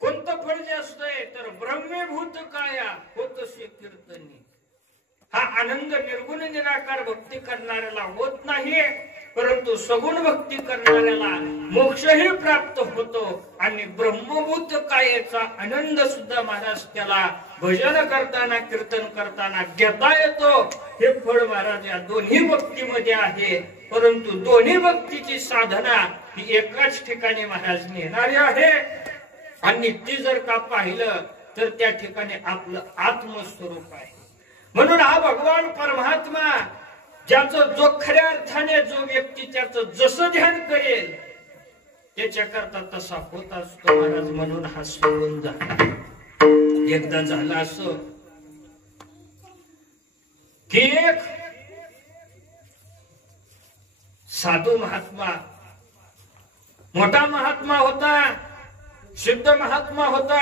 कोणतं फळ जास्त आहे तर ब्रह्मीभूत काया होतसे कीर्तनी. हा आनंद निर्गुण निराकार भक्ती करणाऱ्याला होत नाही, परंतु सगुण भक्ती करणाऱ्याला मोक्षही प्राप्त होतो आणि ब्रह्मभूत कायेचा आनंद सुद्धा महाराज त्याला भजन करताना कीर्तन करताना घेता येतो. हे फळ महाराज या दोन्ही भक्तीमध्ये आहे, परंतु दोन्ही भक्तीची साधना ही एकाच ठिकाणी महाराज नेणारी आहे. आणि ती जर का पाहिलं तर त्या ठिकाणी आपलं आत्मस्वरूप आहे. म्हणून हा भगवान परमात्मा ज्याचं जो खऱ्या अर्थाने जो व्यक्ती त्याचं जसं ध्यान करेल त्याच्याकरता तसा होत असतो महाराज. म्हणून हा सगुण झाला. एकदा झाला असं की एक साधू महात्मा, मोठा महात्मा होता, सिद्ध महात्मा होता,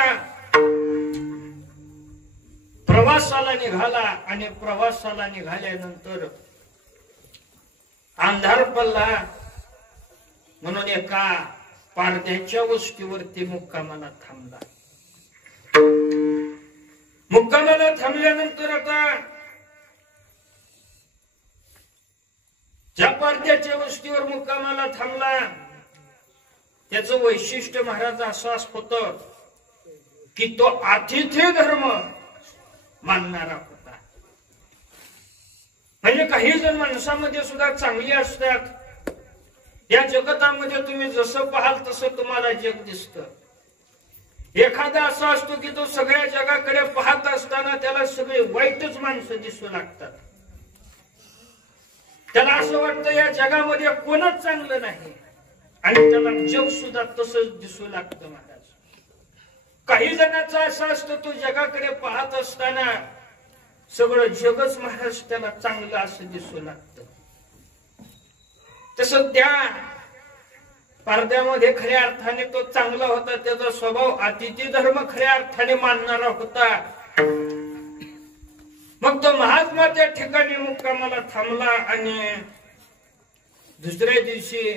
प्रवासाला निघाला आणि प्रवासाला निघाल्यानंतर अंधार पडला म्हणून एका पारध्याच्या वस्तीवरती मुक्कामाला थांबला. मुक्कामाला थांबल्यानंतर आता ज्या पारध्याच्या वस्तीवर मुक्कामाला थांबला त्याचं वैशिष्ट्य महाराज असं होतं की तो आतिथ्य धर्म मानणारा होता. म्हणजे काही जण माणसामध्ये सुद्धा चांगली असतात. या जगतामध्ये तुम्ही जसं पाहाल तसं तुम्हाला जग दिसतं. एखादा असा असतो की तो सगळ्या जगाकडे पाहत असताना त्याला सगळे वाईटच माणसं दिसू लागतात. त्याला असं वाटतं या जगामध्ये कोणच चांगलं नाही. आणि त्याला जग सुद्धा तसंच दिसू लागतं महाराज. काही जणांचा असं असतं, तो जगाकडे पाहत असताना सगळं जगच महाराज त्याला चांगलं असं दिसू लागतं. तसं त्या पडद्यामध्ये खऱ्या अर्थाने तो चांगला होता. त्याचा स्वभाव अतिथी धर्म खऱ्या अर्थाने मानणारा होता. मग तो महात्मा त्या ठिकाणी मुक्कामाला थांबला आणि दुसऱ्या दिवशी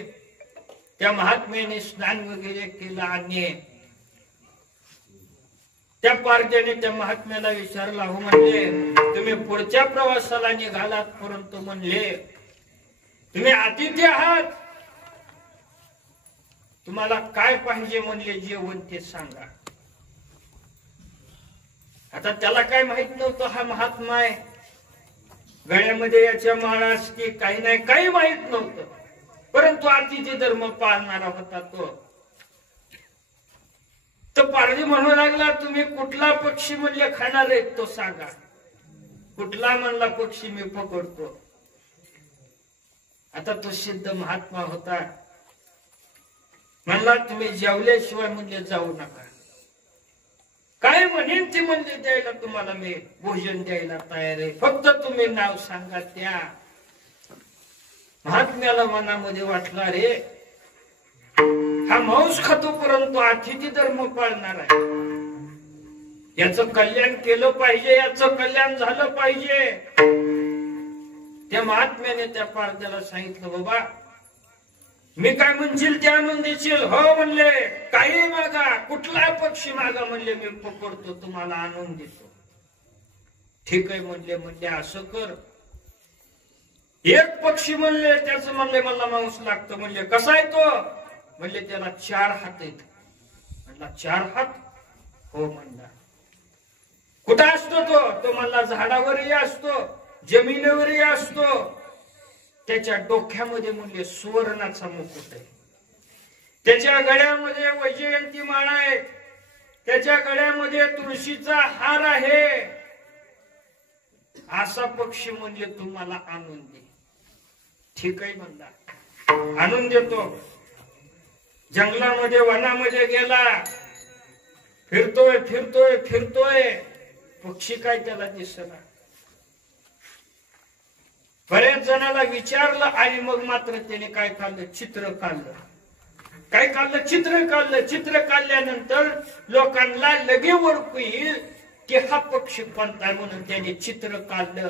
त्या महात्म्याने स्नान वगैरे केलं आणि त्या पारद्याने त्या महात्म्याला विचारला, हो म्हणले तुम्ही पुढच्या प्रवासाला निघालात, परंतु म्हणले तुम्ही अतिथी आहात, तुम्हाला काय पाहिजे म्हणले जेवण ते सांगा. आता त्याला काय माहित नव्हतं हा महात्मा आहे, गळ्यामध्ये याच्या माळा असते, काही नाही, काही माहित नव्हतं. परंतु अतिथी धर्म पाळणारा होता तो. तर पारधी म्हणू लागला, तुम्ही कुठला पक्षी म्हणले खाणार आहेत तो सांगा. कुठला म्हणला पक्षी मी पकडतो. आता तो सिद्ध महात्मा होता, म्हणला तुम्ही जेवल्याशिवाय म्हणले जाऊ नका. काय म्हणेन ती म्हणले द्यायला तुम्हाला मी भोजन द्यायला तयार आहे, फक्त तुम्ही नाव सांगा. त्या महात्म्याला मनामध्ये वाटला, रे हा मांस खातो परंतु अतिथी धर्म पाळणार आहे, याचं कल्याण केलं पाहिजे, याचं कल्याण झालं पाहिजे. त्या महात्म्याने त्या पारद्याला सांगितलं, बाबा मी काय म्हणशील ते आणून देशील. हो म्हणले, काही मागा, कुठला पक्षी मागा म्हणले मी पकडतो, तुम्हाला आणून देतो. ठीक आहे म्हणले. म्हणले असं कर, एक पक्षी म्हणले त्याचं म्हणले मला मांस लागतं. म्हणले कसा आहे तो. म्हणले त्याला 4 हात आहेत. म्हणला 4 हात. हो म्हणला. कुठं असतो तो. तो म्हणला झाडावरही असतो, जमिनीवरही असतो. त्याच्या डोक्यामध्ये म्हणले सुवर्णाचा मुकुट आहे, त्याच्या गळ्यामध्ये वैजयंती माळा आहे, त्याच्या गळ्यामध्ये तुळशीचा हार आहे. असा पक्षी म्हणले तुम्हाला आणून दे. ठीक आहे म्हणला, आणून देतो. जंगलामध्ये वनामध्ये गेला, फिरतोय फिरतोय फिरतोय, पक्षी काय त्याला दिसला. बऱ्याच जणाला विचारलं आणि मग मात्र त्याने काय काढलं, चित्र काढलं. काय काढलं, चित्र काढलं. चित्र काढल्यानंतर लोकांना लगे ओळखू येईल की हा पक्षी कोणता आहे म्हणून त्याने चित्र काढलं.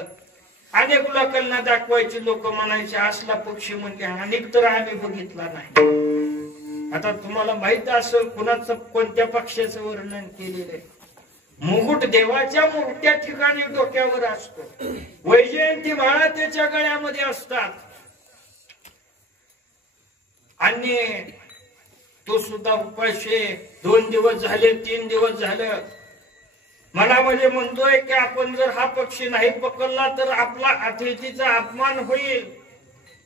अनेक लोकांना दाखवायचे, लोक म्हणायचे असला पक्षी म्हणजे अनेक तर आम्ही बघितला नाही. आता तुम्हाला माहित असेल कुणाचं कोणत्या पक्षाचं वर्णन केलेलं आहे. मुकुट देवाच्या मोठ्या ठिकाणी डोक्यावर असतो, वैजयंती माळा त्याच्या गळ्यामध्ये असतात. आणि तो सुद्धा उपाशी 2 दिवस झाले, 3 दिवस झालं. मनामध्ये म्हणतोय की आपण जर हा पक्षी नाही पकडला तर आपला अतिथीचा अपमान होईल.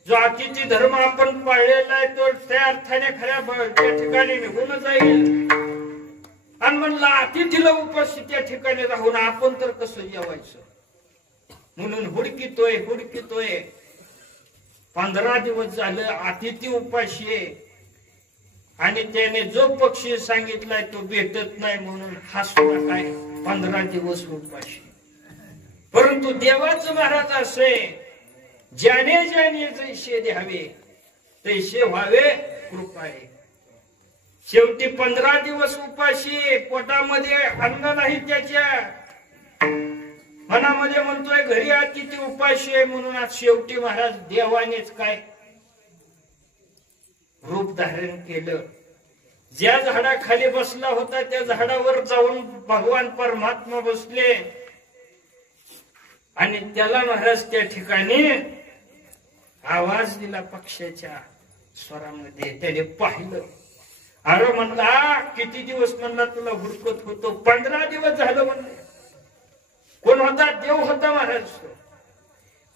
जो अतिथी धर्म आपण पाळलेला आहे तो त्या अर्थाने खऱ्या त्या ठिकाणी निघून जाईल. आणि म्हणला अतिथीला उपाशी त्या ठिकाणी राहून आपण तर कसं जेवायचं. म्हणून हुडकितोय हुडकितोय. 15 दिवस झालं अतिथी उपाशी आहे आणि त्याने जो पक्षी सांगितलाय तो भेटत नाही. म्हणून हा सुद्धा काय 15 दिवस उपाशी. परंतु देवाचं महाराज असे, ज्याने ज्याने जैसे द्यावे तैसे व्हावे कृपा आहे. शेवटी 15 दिवस उपाशी, पोटामध्ये अन्न नाही त्याच्या, मनामध्ये म्हणतोय घरी अतिथी उपाशी आहे. म्हणून आज शेवटी महाराज देवानेच काय रूप धारण केलं. ज्या झाडाखाली बसला होता त्या झाडावर जाऊन भगवान परमात्मा बसले आणि त्याला महाराज त्या ठिकाणी आवाज दिला पक्षाच्या स्वरामध्ये. त्याने पाहिलं. अरे म्हणला किती दिवस म्हणला तुला हुडकत होतो. 15 दिवस झालं म्हणले. कोण होता. देव होता महाराज.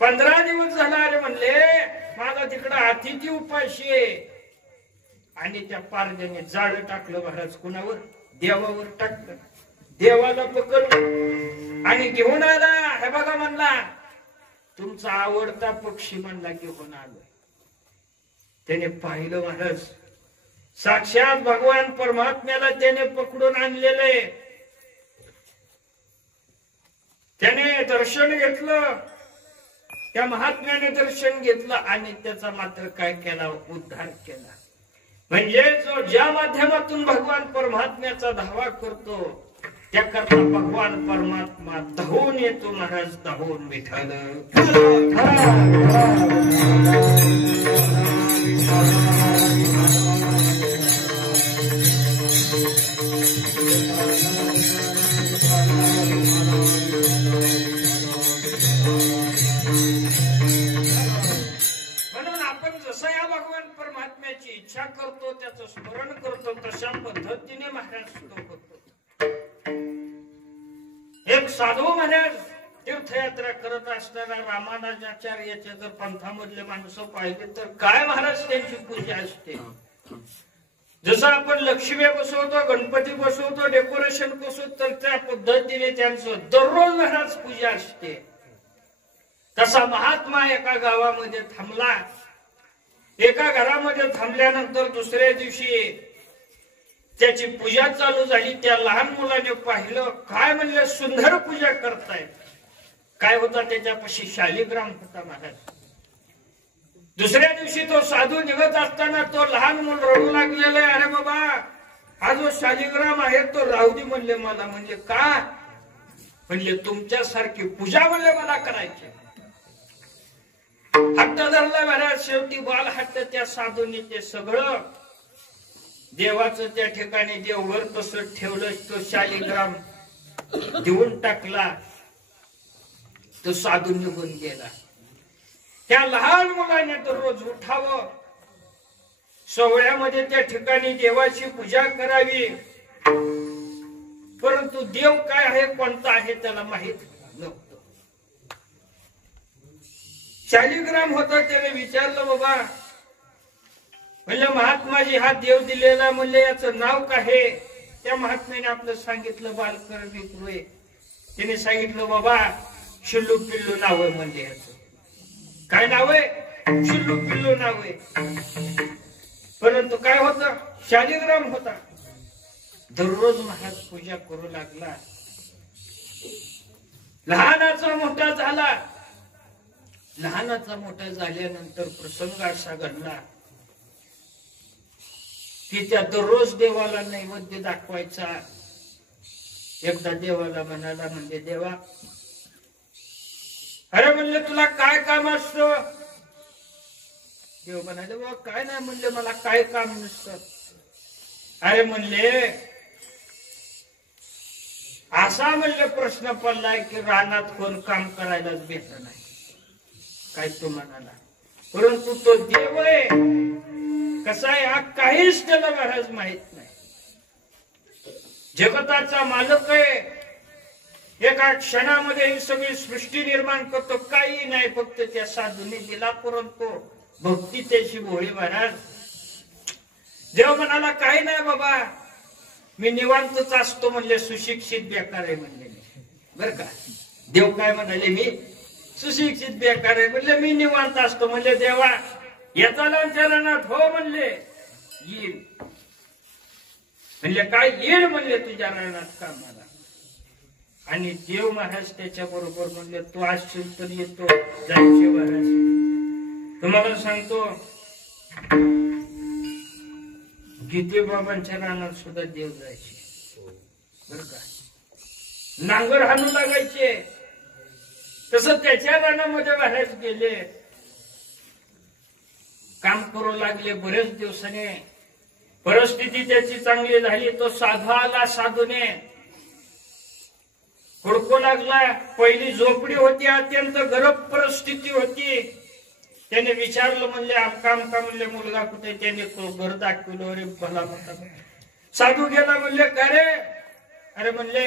15 दिवस झाला. अरे म्हणले माझा तिकडं अतिथी उपाशी आहे. आणि त्या पारद्याने जाळ टाकलं महाराज. कुणावर. देवावर टाकलं. देवाला पकडलं आणि घेऊन आला. हे बघा म्हणला तुमचा आवडता पक्षी म्हणला घेऊन आलो. त्याने पाहिलं महाराज साक्षात भगवान परमात्म्याला त्याने पकडून आणलेले, त्याने दर्शन घेतलं, त्या महात्म्याने दर्शन घेतलं आणि त्याचा मात्र काय केला, उद्धार केला. म्हणजे जो ज्या माध्यमातून भगवान परमात्म्याचा धावा करतो त्याकरता भगवान परमात्मा धावून येतो. महाराज धावून विठ्ठल. म्हणून आपण जसं या भगवान परमात्म्याची इच्छा करतो, त्याचं स्मरण करतो, तशा पद्धतीने महाराज तो करतो. एक साधू महाराज तीर्थयात्रा करत असताना रामानुजाचार्याच्या जर पंथामधले माणसं पाहिले तर काय महाराज त्यांची पूजा असते. जसं आपण लक्ष्मी बसवतो, गणपती बसवतो, डेकोरेशन बसवतो, तर त्या पद्धतीने त्यांचं दररोज महाराज पूजा असते. तसा महात्मा एका गावामध्ये थांबला. एका घरामध्ये थांबल्यानंतर दुसऱ्या दिवशी त्याची पूजा चालू झाली. त्या लहान मुलाने पाहिलं, काय म्हणलं, सुंदर पूजा करतायत. काय होता त्याच्यापाशी, शालिग्राम होता महाराज. दुसऱ्या दिवशी तो साधू निघत असताना तो लहान मूल रडू लागलेला आहे. अरे बाबा, हा जो शालिग्राम आहे तो राहू दे म्हणले मला. म्हणजे का म्हणले, तुमच्यासारखी पूजा म्हणले मला करायची. हट्ट धरला महाराज. शेवटी बाल हट्ट त्या साधूने ते सगळं देवाचं त्या ठिकाणी देवघर तसं ठेवलं. तो शालिग्राम देऊन टाकला. तो साधू निघून गेला. त्या लहान मुलाने दररोज उठावं, सोहळ्यामध्ये त्या ठिकाणी देवाची पूजा करावी. परंतु देव काय आहे, कोणता आहे, त्याला माहित नव्हतं. शालिग्राम होता. त्याने विचारलं, बाबा म्हणलं महात्माजी हा देव दिलेला, म्हणले याचं नाव काय आहे. त्या महात्म्याने आपलं सांगितलं, बालकर विक्रोय. त्याने सांगितलं, बाबा शिल्लू पिल्लू नाव आहे. म्हणजे याचं काय नाव आहे, शिल्लू पिल्लू नाव आहे. परंतु काय होतं, शालिग्राम होता. दररोज महाराज पूजा करू लागला. लहानाचा मोठा झाला. लहानाचा मोठा झाल्यानंतर प्रसंग असा घडला की त्या दररोज देवाला नैवेद्य दाखवायचा. एकदा देवाला म्हणाला, म्हणजे देवा, अरे म्हणले तुला काय काम असतं. देव म्हणाले, बाबा काय नाही. म्हणले मला काय काम नसतं. अरे म्हणले असा म्हणले प्रश्न पडलाय की रानात कोण काम करायलाच भेटत नाही. काय तो म्हणाला, परंतु तो देव आहे कसा आहे हा काहीच त्याला महाराज माहित नाही. जगताचा मालक आहे. एका क्षणामध्ये ही सगळी सृष्टी निर्माण करतो. काही नाही, फक्त त्या साधूने दिला. परंतु भक्ती त्याची भोळी महाराज. देव म्हणाला, काही नाही बाबा, मी निवांतच असतो. म्हणले सुशिक्षित बेकार आहे म्हणले. बर का, देव काय म्हणाले, मी सुशिक्षित बेकार आहे. म्हणले मी निवांत असतो. म्हणले देवा येता चरणात हो. म्हणले येईल. म्हणले काय येईल. म्हणले तुझ्या रानात कामाला. आणि देव महाराज त्याच्या बरोबर म्हणले तू असशील तर येतो, जायचे महाराज. तुम्हाला सांगतो, गीते बाबांच्या रानात सुद्धा देव जायचे. बर का, नांगर हाणू लागायचे. तसं त्याच्या रानामध्ये महाराज गेले, काम करू लागले. बरेच दिवसाने परिस्थिती त्याची चांगली झाली. तो साधू आला. साधूने हुडकू लागला. पहिली झोपडी होती, अत्यंत गरीब परिस्थिती होती. त्याने विचारलं, म्हणले आमका म्हणले मुलगा कुठे. त्याने तो घर दाखवलं. अरे भला मोठा साधू गेला. म्हणले का रे. अरे म्हणले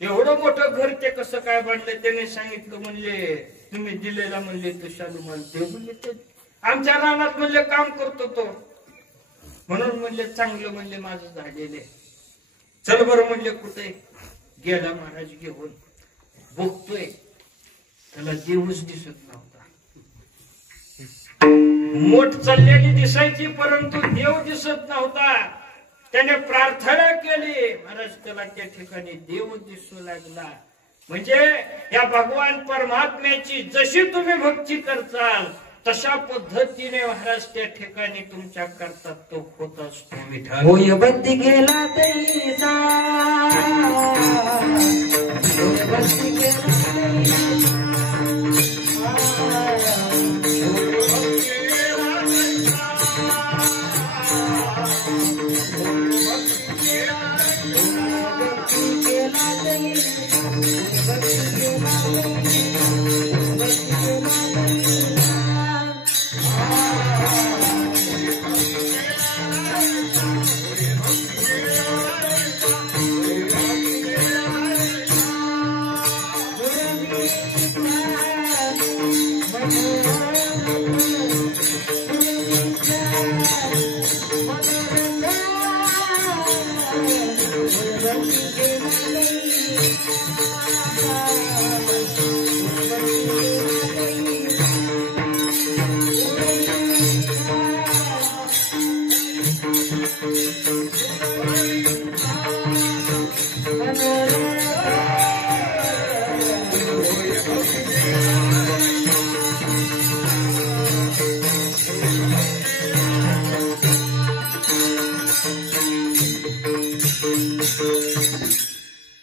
एवढं मोठं घर ते कसं काय बांधलं. त्याने सांगितलं, म्हणले तुम्ही दिलेला म्हणले तो शालू मानते. म्हणले ते आमच्या रानात म्हणले काम करतो तो, म्हणून म्हणले चांगलं म्हणले माझं झालेले. चल बरं म्हणले कुठे. गेला महाराज घेऊन. बघतोय त्याला देवच दिसत नव्हता. मोठ चाललेली दिसायची परंतु देव दिसत नव्हता. त्याने प्रार्थना केली महाराज त्याला त्या ठिकाणी देव दिसू लागला. म्हणजे या भगवान परमात्म्याची जशी तुम्ही भक्ती करताल तशा पद्धतीने महाराज त्या ठिकाणी तुमच्या करतात तो होत असतो. विठ्ठल होय बंदी केला तैसा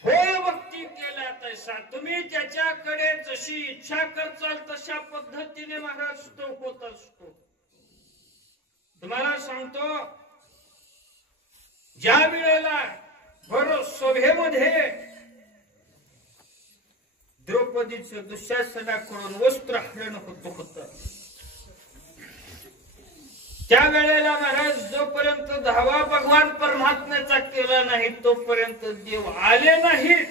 होय बंदी केला तुम्ही त्याच्याकडे जशी इच्छा करचाल तशा पद्धतीने महाराज तो होत असतो. तुम्हाला सांगतो ज्या वेळेला बरोबर सभेमध्ये द्रौपदीचं दुःशासनाकडून वस्त्रहरण होत त्या वेळेला महाराज जोपर्यंत धावा भगवान परमात्म्याचा केला नाही तोपर्यंत देव आले नाहीत.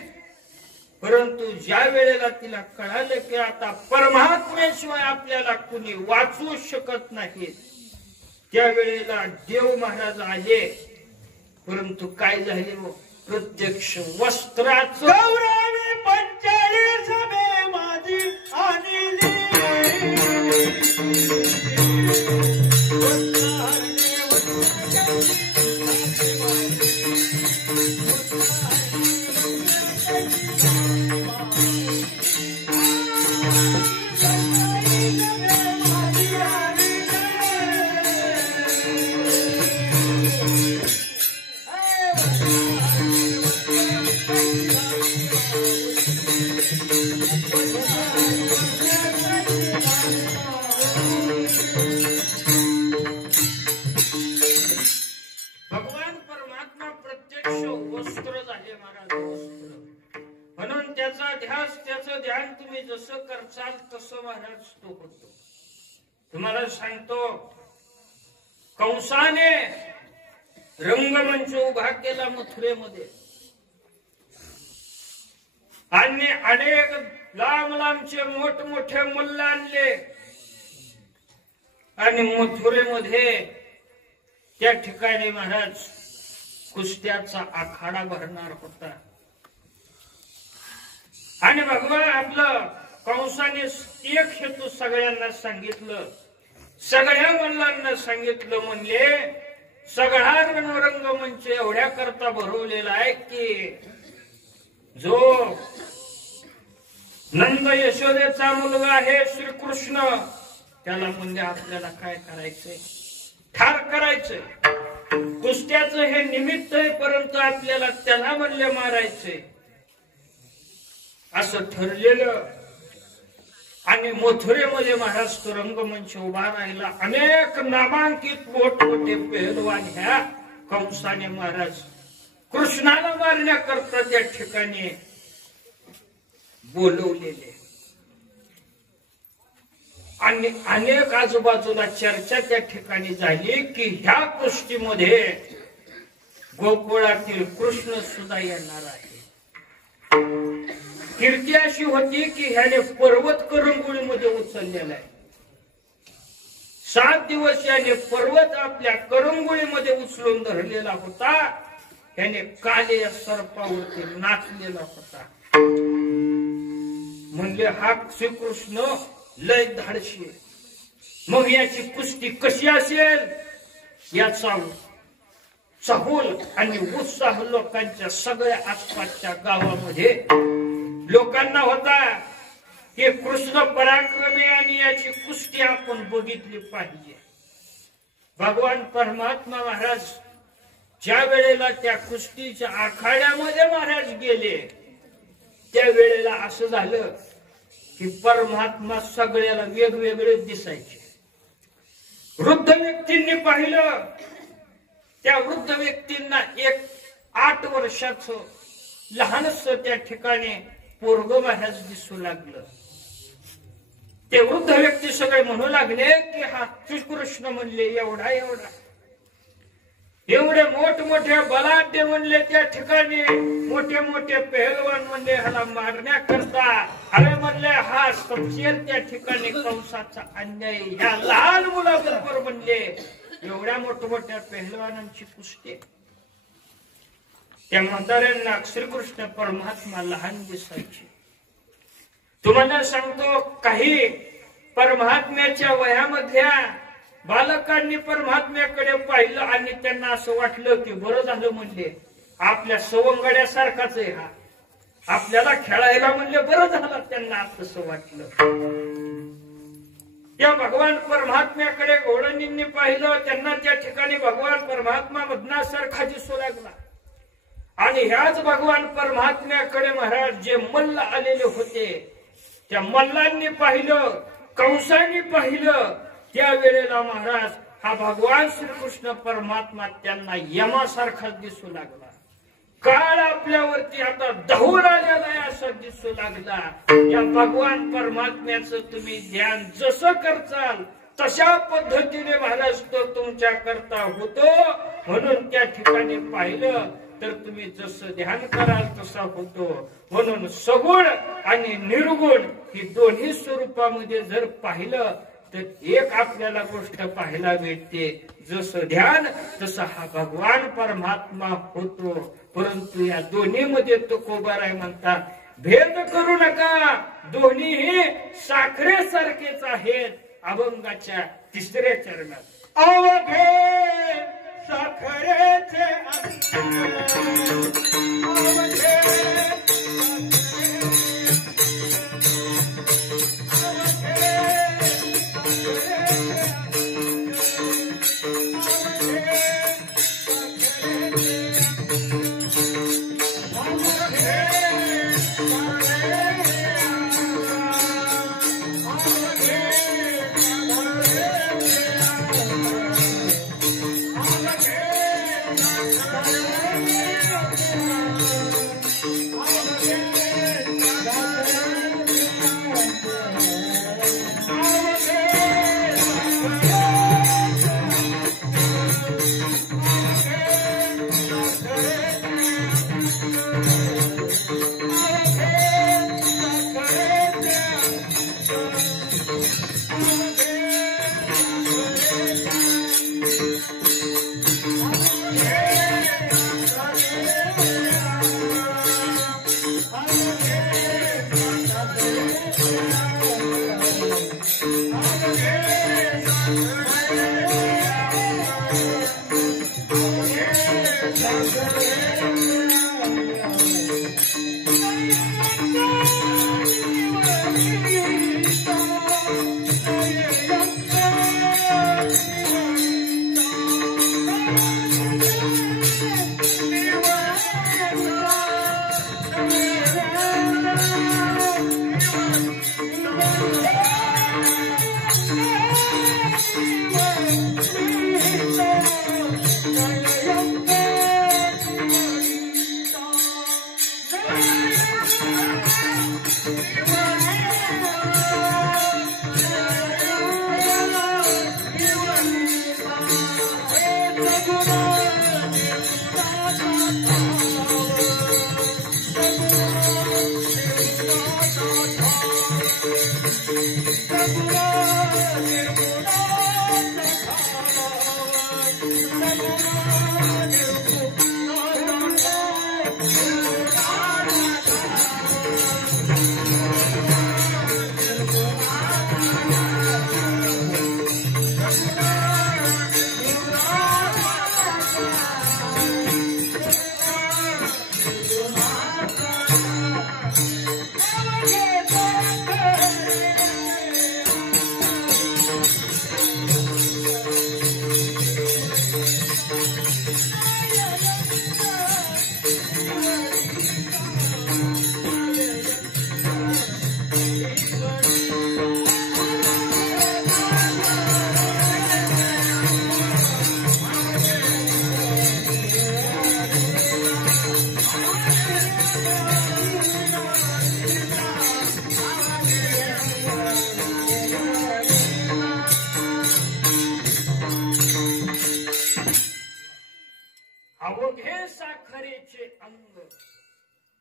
परंतु ज्या वेळेला तिला कळालं की आता परमात्म्याशिवाय आपल्याला कुणी वाचवू शकत नाही त्यावेळेला देव महाराज आले. परंतु काय झाले प्रत्यक्ष वस्त्राचं गौरवी पंचाळी सभे माझी आणली भगवान परमात्मा प्रत्यक्ष वस्त्र झाले महाराज वस्त्र. म्हणून त्याचा ध्यास त्याचं ध्यान तुम्ही जसं करचाल तसं महाराज तो होतो. तुम्हाला सांगतो कंसाने रंगमंच उभा केला मथुरेमध्ये आणि अनेक लांब लांबचे मोठमोठे मल्ल आणले आणि मथुरेमध्ये त्या ठिकाणी महाराज कुस्त्याचा आखाडा भरणार होता. आणि भगवान आपलं कंसाने एक हेतू सगळ्यांना सांगितलं. सगळ्या मल्लांना सांगितलं म्हणले सगळा रंगमंच एवढ्या करता भरवलेला आहे की जो नंद यशोदेचा मुलगा आहे श्रीकृष्ण त्याला म्हणजे आपल्याला काय करायचंय ठार करायचंय. कुस्त्याचं हे निमित्त आहे परंतु आपल्याला त्याला म्हणले मारायचंय असं ठरलेलं. आणि मथुरेमध्ये महाराज तो रंगमंच उभा राहिला. अनेक नामांकित मोठमोठे पेहलवान ह्या कंसाने महाराज कृष्णाला मारण्याकरता त्या ठिकाणी बोलवलेले. आणि अनेक आजूबाजूला चर्चा त्या ठिकाणी झाली की ह्या कुस्तीमध्ये गोकुळातील कृष्ण सुद्धा येणार आहे. कीर्ती अशी होती की ह्याने पर्वत करंगुळीमध्ये उचललेला आहे. 7 दिवस याने पर्वत आपल्या करंगुळीमध्ये उचलून धरलेला होता. ह्याने काले सर्पावरती नाचलेला होता. म्हणले हा श्रीकृष्ण लय धाडशी मग याची कुस्ती कशी असेल याचा चाहूल आणि उत्साह लोकांच्या सगळ्या आसपासच्या गावामध्ये लोकांना होता की कृष्ण पराक्रमी आणि याची कुस्ती आपण बघितली पाहिजे. भगवान परमात्मा महाराज ज्या वेळेला त्या कुस्तीच्या आखाड्यामध्ये महाराज गेले त्या वेळेला असं झालं की परमात्मा सगळ्याला वेगवेगळे दिसायचे. वृद्ध व्यक्तींनी पाहिलं त्या वृद्ध व्यक्तींना एक 8 वर्षाचं लहानस त्या ठिकाणी पोरग महाराज दिसू लागलं. ते वृद्ध व्यक्ती सगळे म्हणू लागले की हा श्रीकृष्ण म्हणले एवढा एवढा एवढे मोठमोठे बलाढ्य म्हणले त्या ठिकाणी मोठे मोठे पहलवान म्हणले ह्याला मारण्याकरता अरे म्हणले हा सबशेर त्या ठिकाणी कंसाचा अन्याय ह्या लहान मुलाबरोबर म्हणले एवढ्या मोठमोठ्या पहलवानांची कुस्ती. त्या म्हाताऱ्यांना श्रीकृष्ण परमात्मा लहान दिसायचे. तुम्हाला सांगतो काही परमात्म्याच्या वयामधल्या बालकांनी परमात्म्याकडे पाहिलं आणि त्यांना असं वाटलं की बरं झालं म्हणले आपल्या सवंगड्यासारखाच आहे हा आपल्याला खेळायला म्हणले बरं झालं. त्यांना असं वाटलं. त्या भगवान परमात्म्याकडे घोडणींनी पाहिलं त्यांना त्या ठिकाणी भगवान परमात्मा मधनासारखा दिसू लागला. आणि ह्याच भगवान परमात्म्याकडे महाराज जे मल्ल आलेले होते त्या मल्लांनी पाहिलं कंसांनी पाहिलं. त्या वेळेला महाराज हा भगवान श्रीकृष्ण परमात्मा त्यांना यमासारखाच दिसू लागला. काळ आपल्यावरती आता दहून आलेला आहे असं दिसू लागला. या भगवान परमात्म्याचं तुम्ही ध्यान जसं करचाल तशा पद्धतीने महाराज तो तुमच्या करता होतो. म्हणून त्या ठिकाणी पाहिलं तर तुम्ही जसं ध्यान कराल तसा होतो. म्हणून सगुण आणि निर्गुण ही दोन्ही स्वरूपामध्ये जर पाहिलं तर एक आपल्याला गोष्ट पाहायला भेटते जसं ध्यान तसा हा भगवान परमात्मा होतो. परंतु या दोन्ही मध्ये तो कोबाराय म्हणतात भेद करू नका दोन्हीही साखरेसारखेच आहेत. अभंगाच्या 3ऱ्या चरणात अवघे साखरेचे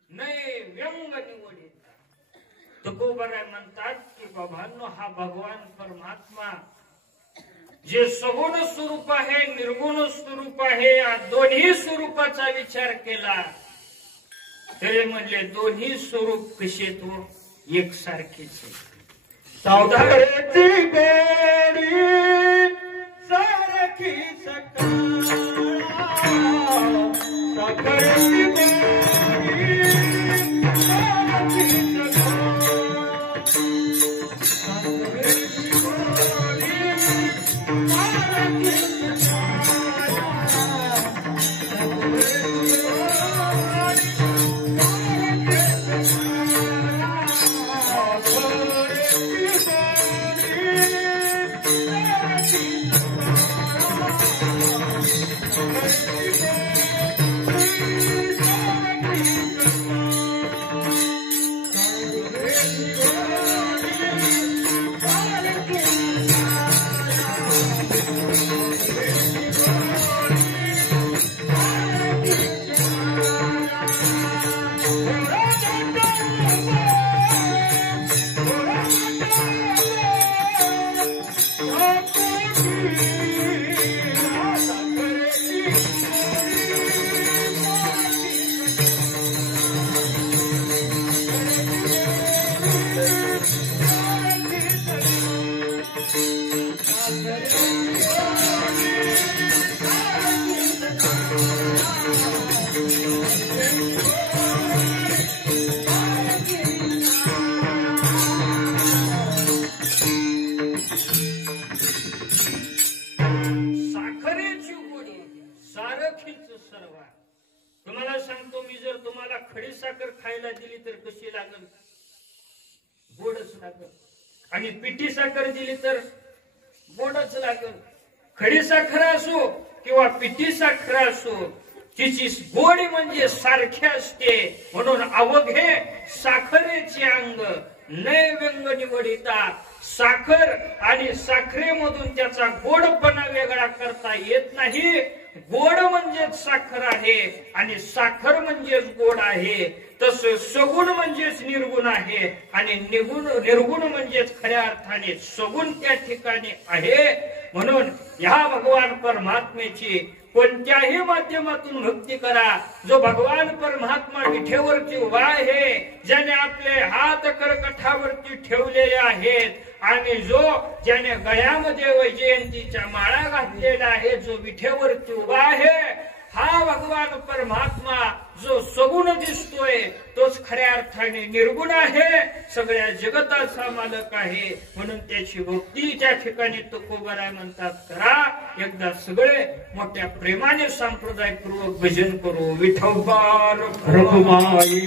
नाही व्यंग निवडिता. तुकोबराय म्हणतात की बाबांनो, हा भगवान परमात्मा जे सगुण स्वरूप आहे, निर्गुण स्वरूप आहे, या दोन्ही स्वरूपाचा विचार केला तरी म्हणले दोन्ही स्वरूप कसे तो एकसारखेच. सावधानची गोडी सारखी सकाळ, साखरेची गोडी सारखी सकाळ, साखरेची गोडी सारखी आणि पिठी साखर दिली तर गोडच लागल. खडी साखर असो किंवा पिठी साखर असो, तिची गोडी म्हणजे सारखी असते. म्हणून अवघे साखरेचे अंग नय व्यंग निवडिता. साखर आणि साखरेमधून त्याचा गोडपणा वेगळा करता येत नाही. गोड म्हणजेच साखर आहे आणि साखर म्हणजेच गोड आहे. तसं सगुण म्हणजेच निर्गुण आहे आणि निर्गुण म्हणजेच खऱ्या अर्थाने सगुण त्या ठिकाणी आहे. म्हणून ह्या भगवान परमात्म्याची कोणत्याही माध्यमातून भक्ती करा. जो भगवान परमात्मा विठेवरती उभा आहे, ज्याने आपले हात करकठावरती ठेवलेले आहेत आणि जो ज्याने गळ्यामध्ये वैजयंतीच्या माळा घातलेला आहे, जो विठेवरती उभा आहे, हा भगवान परमात्मा जो सगुण दिसतोय तोच खऱ्या अर्थाने निर्गुण आहे, सगळ्या जगताचा मालक आहे. म्हणून त्याची भक्ती त्या ठिकाणी तुकोबराय म्हणतात करा. एकदा सगळे मोठ्या प्रेमाने संप्रदायपूर्वक भजन करू. विठोबार रघुमाई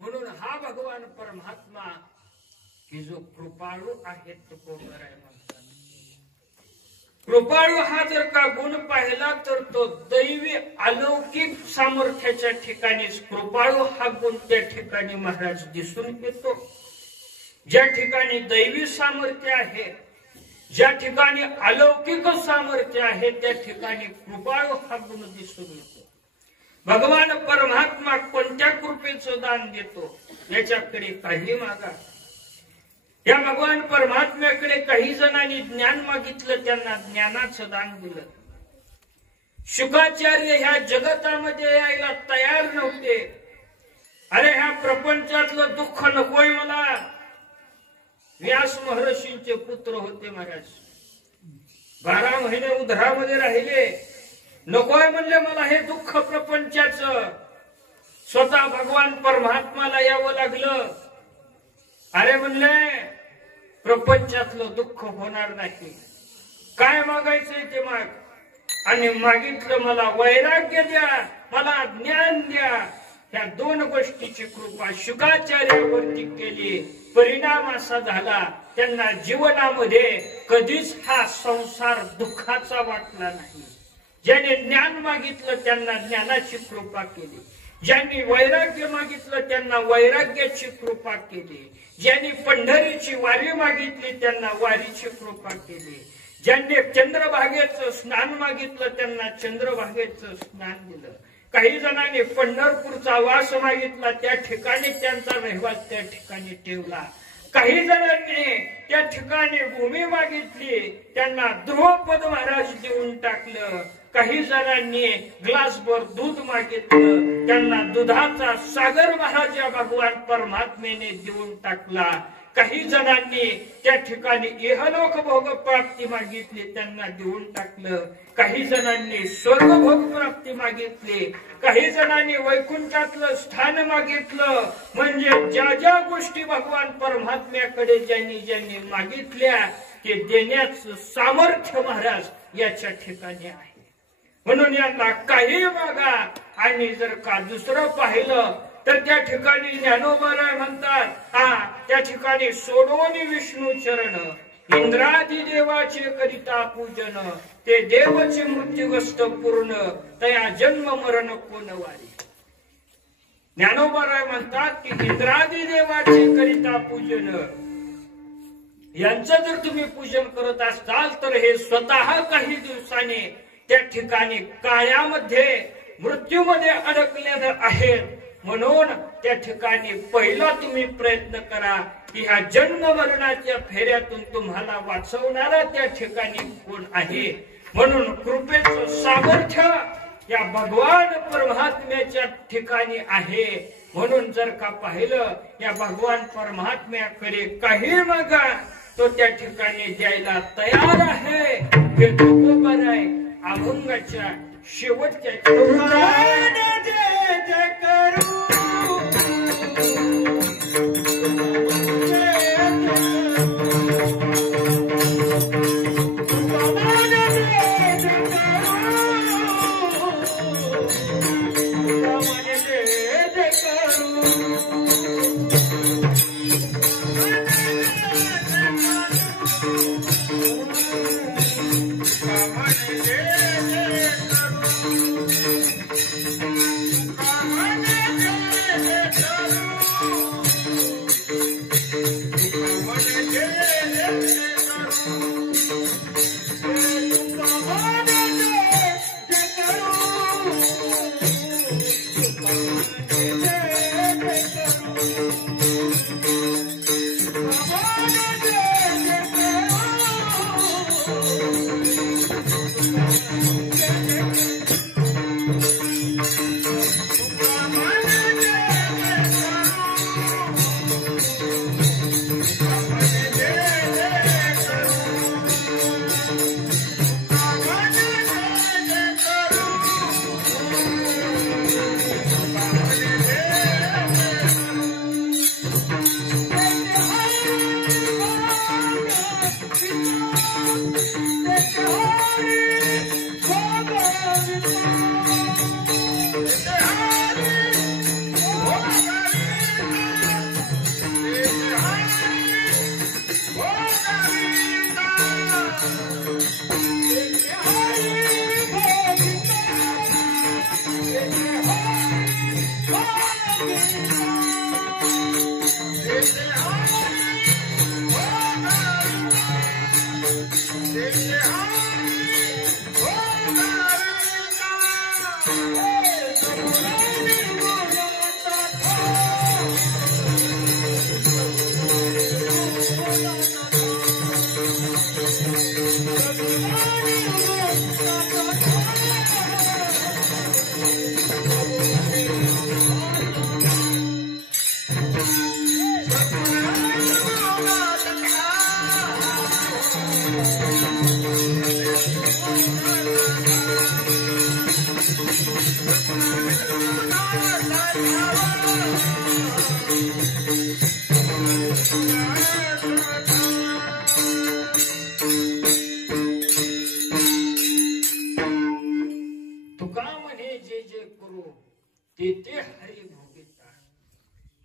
म्हणून हा भगवान परमात्मा की जो कृपाळू आहे तुकोबराय म्हणतात. कृपाळू हा जर का गुण पाहिला तर तो दैवी अलौकिक सामर्थ्याच्या ठिकाणी कृपाळू हा गुण त्या ठिकाणी महाराज दिसून येतो. ज्या ठिकाणी दैवी सामर्थ्य आहे, ज्या ठिकाणी अलौकिक सामर्थ्य आहे, त्या ठिकाणी कृपाळू हा गुण दिसून येतो. भगवान परमात्मा कोणत्या कृपेचं दान देतो याच्याकडे काही मागा. या भगवान परमात्म्याकडे काही जणांनी ज्ञान मागितलं, त्यांना ज्ञानाचं दान दिलं. शुकाचार्य ह्या जगतामध्ये यायला तयार नव्हते. अरे ह्या प्रपंचातलं दुःख नकोय मला. व्यास महर्षींचे पुत्र होते महाराज. 12 महिने उधरामध्ये राहिले. नकोय म्हणले मला हे दुःख प्रपंचाचं, स्वतः भगवान परमात्माला यावं लागलं. अरे म्हणले प्रपंचातलं दुःख होणार नाही, काय मागायचंय ते माग. आणि मागितलं मला वैराग्य द्या, मला ज्ञान द्या. ह्या दोन गोष्टीची कृपा शुकाचार्यावरती केली. परिणाम असा झाला त्यांना जीवनामध्ये कधीच हा संसार दुःखाचा वाटला नाही. ज्याने ज्ञान मागितलं त्यांना ज्ञानाची कृपा केली, ज्यांनी वैराग्य मागितलं त्यांना वैराग्याची कृपा केली, ज्यांनी पंढरीची वारी मागितली त्यांना वारीची कृपा केली, ज्यांनी चंद्रभागेचं स्नान मागितलं त्यांना चंद्रभागेचं स्नान दिलं. काही जणांनी पंढरपूरचा वास मागितला, त्या ठिकाणी त्यांचा रहवास त्या ठिकाणी ठेवला. काही जणांनी त्या ठिकाणी भूमी मागितली, त्यांना ध्रुवपद महाराज देऊन टाकलं. काही जणांनी ग्लासभर दूध मागितलं, त्यांना दुधाचा सागर महाराज या भगवान परमात्मेने देऊन टाकला. काही जणांनी त्या ठिकाणी इहलोक भोग प्राप्ती मागितली, त्यांना देऊन टाकलं. काही जणांनी स्वर्ग भोग प्राप्ती मागितली, काही जणांनी वैकुंठातलं स्थान मागितलं. म्हणजे ज्या ज्या गोष्टी भगवान परमात्म्याकडे ज्यांनी ज्यांनी मागितल्या ते देण्याचं सामर्थ्य महाराज याच्या ठिकाणी आहे. म्हणून यांना काही मागा. आणि जर का दुसरं पाहिलं तर त्या ठिकाणी ज्ञानोबाराय म्हणतात, त्या ठिकाणी सोडोनी विष्णू चरण, इंद्रादी देवाचे करिता पूजन, ते देवचे मृत्युग्रस्त पूर्ण, तया जन्म मरण कोण वारी. ज्ञानोबाराय म्हणतात की इंद्रादी देवाचे करिता पूजन, यांचं जर तुम्ही पूजन करत असाल तर हे स्वतः काही दिवसाने त्या ठिकाणी काळामध्ये मृत्यूमध्ये अडकलेलं आहे. म्हणून त्या ठिकाणी पहिला तुम्ही प्रयत्न करा की ह्या जन्म मरणाच्या फेऱ्यातून तुम्हाला वाचवणारा त्या ठिकाणी कोण आहे. म्हणून कृपेचं सामर्थ्य या भगवान परमात्म्याच्या ठिकाणी आहे. म्हणून जर का पाहिलं या भगवान परमात्म्याकडे काही मागा तो त्या ठिकाणी द्यायला तयार आहे. हे तुकोबार आहे अभंगाच्या शेवटच्या जय जय करू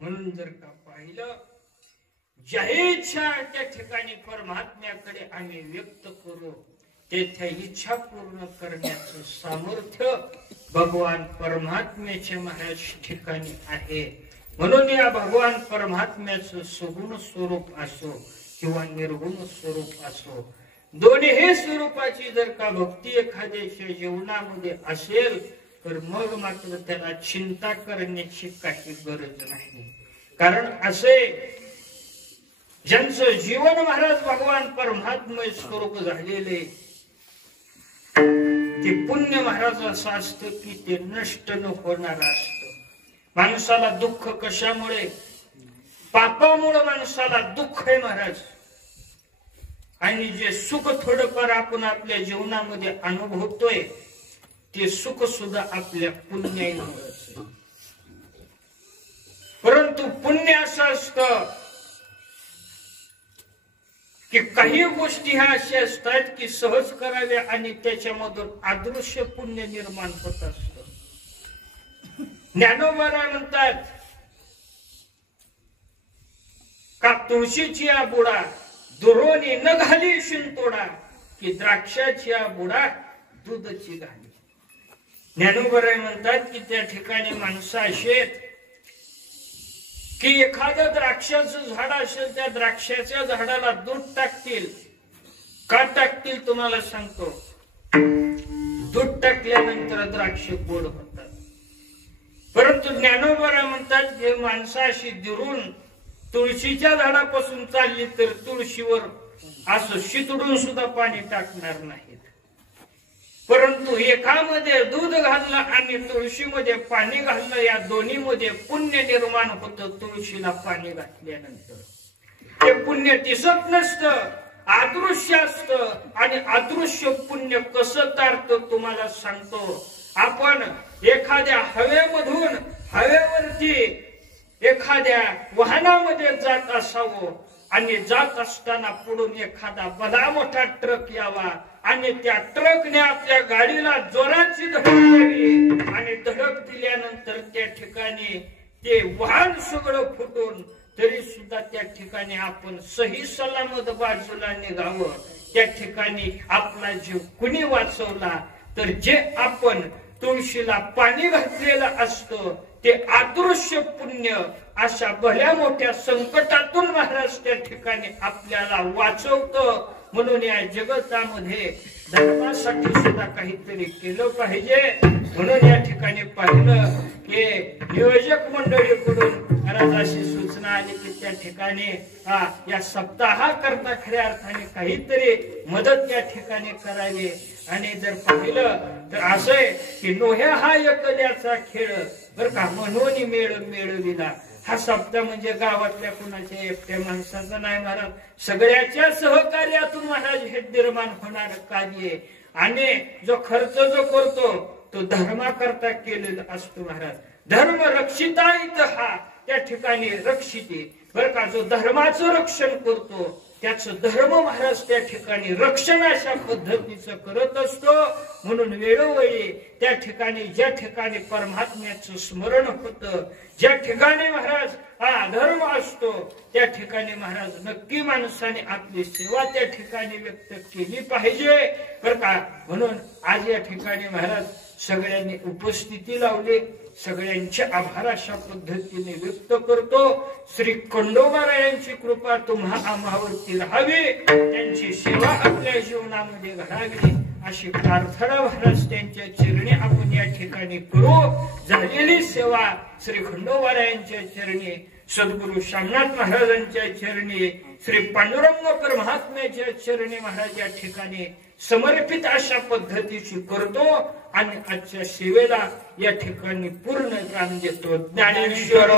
म्हणून जर का पाहिलं, ज्या इच्छा त्या ठिकाणी परमात्म्याकडे आम्ही व्यक्त करू, तेथे इच्छा पूर्ण करण्याचं सामर्थ्य भगवान परमात्म्याच्या महाराज ठिकाणी आहे. म्हणून या भगवान परमात्म्याचं सगुण स्वरूप असो किंवा निर्गुण स्वरूप असो, दोन्ही स्वरूपाची जर का भक्ती एखाद्याच्या जीवनामध्ये असेल तर मग मात्र त्याला चिंता करण्याची काही गरज नाही. कारण असे ज्यांचं जीवन महाराज भगवान परमात्मय स्वरूप झालेले, ते पुण्य महाराज असं असतं की ते नष्ट न होणार असत. माणसाला दुःख कशामुळे? पापामुळे माणसाला दुःख आहे महाराज. आणि जे सुख थोडंफार आपण आपल्या जीवनामध्ये अनुभवतोय ते सुख सुद्धा आपल्या पुण्यामुळेच. परंतु पुण्य असं असतं की काही गोष्टी ह्या अशा असतात की सहज कराव्या आणि त्याच्यामधून अदृश्य पुण्य निर्माण होत असत. ज्ञानोबा म्हणतात का तुळशीची बुडा दुरोनी न घाली शिंतोडा, की द्राक्षाची बुडा दूधची घाली. ज्ञानोबा म्हणतात की त्या ठिकाणी माणसं अशी आहेत की एखादं द्राक्षाचं झाड असेल, त्या द्राक्षाच्या झाडाला दूध टाकतील. का टाकतील तुम्हाला सांगतो. दूध टाकल्यानंतर द्राक्ष गोड होतात. परंतु ज्ञानोबा म्हणतात हे माणसं अशी दुरून तुळशीच्या झाडापासून चालली तर तुळशीवर असं शितडून सुद्धा पाणी टाकणार नाहीत. परंतु एकामध्ये दूध घालणं आणि तुळशीमध्ये पाणी घालणं, या दोन्हीमध्ये पुण्य निर्माण होतं. तुळशीला पाणी घातल्यानंतर ते पुण्य दिसत नसतं, अदृश्य असतं. आणि अदृश्य पुण्य कसं तारतं तुम्हाला सांगतो. आपण एखाद्या हवेमधून हवेवरती एखाद्या वाहनामध्ये जात असावं आणि जात असताना पुढून एखादा भला मोठा ट्रक यावा आणि त्या ट्रकने आपल्या गाडीला जोराची धडक द्यावी आणि धडक दिल्यानंतर त्या ठिकाणी ते वाहन सगळं फुटून तरी सुद्धा त्या ठिकाणी आपण सही सलामत बाजूला निघावं. त्या ठिकाणी आपला जीव कुणी वाचवला तर जे आपण तुळशीला पाणी घातलेलं असतं ते अदृश्य पुण्य अशा भल्या मोठ्या संकटातून महाराज त्या ठिकाणी आपल्याला वाचवतं. म्हणून या जगतामध्ये धर्मासाठी सुद्धा काहीतरी केलं पाहिजे. म्हणून या ठिकाणी पाहिलं की नियोजक मंडळीकडून महाराज अशी सूचना आली की त्या ठिकाणी या सप्ताहाकरता खऱ्या अर्थाने काहीतरी मदत या ठिकाणी करावी. आणि जर पाहिलं तर असं आहे की नोह्या हा एकल्याचा खेळ बर का, म्हणून मेळ मेळविला. हा सप्ताह म्हणजे गावातल्या कुणाच्या एकट्या माणसाचा नाही महाराज, सगळ्याच्या सहकार्यातून महाराज हे निर्माण होणार कार्य. आणि जो खर्च जो करतो तो धर्माकरता केलेला असतो महाराज. धर्म रक्षिता हा त्या ठिकाणी रक्षिते बर का. जो धर्माचं रक्षण करतो त्याचं धर्म महाराज त्या ठिकाणी रक्षण अशा पद्धतीचं करत असतो. म्हणून वेळोवेळी त्या ठिकाणी ज्या ठिकाणी परमात्म्याचं स्मरण होतं, ज्या ठिकाणी महाराज धर्म असतो त्या ठिकाणी महाराज नक्की माणसाने आपली सेवा त्या ठिकाणी व्यक्त केली पाहिजे बर का. म्हणून आज या ठिकाणी महाराज सगळ्यांनी उपस्थिती लावली. सगळ्यांचे आभार अशा पद्धतीने व्यक्त करतो. श्री खंडोबारायांची कृपा तुम्हा आम्हावरती राहावी, त्यांची सेवा आपल्या जीवनामध्ये घडावी अशी प्रार्थना महाराज त्यांच्या चरणी आपण या ठिकाणी करू. झालेली सेवा श्री खंडोबारायांच्या चरणी, सद्गुरु श्यामनाथ महाराजांच्या चरणी, श्री पांडुरंग परमात्म्याच्या चरणी महाराज या ठिकाणी समर्पित अशा पद्धतीची करतो. आणि आजच्या सेवेला या ठिकाणी पूर्ण प्राण देतो. ज्ञानेश्वर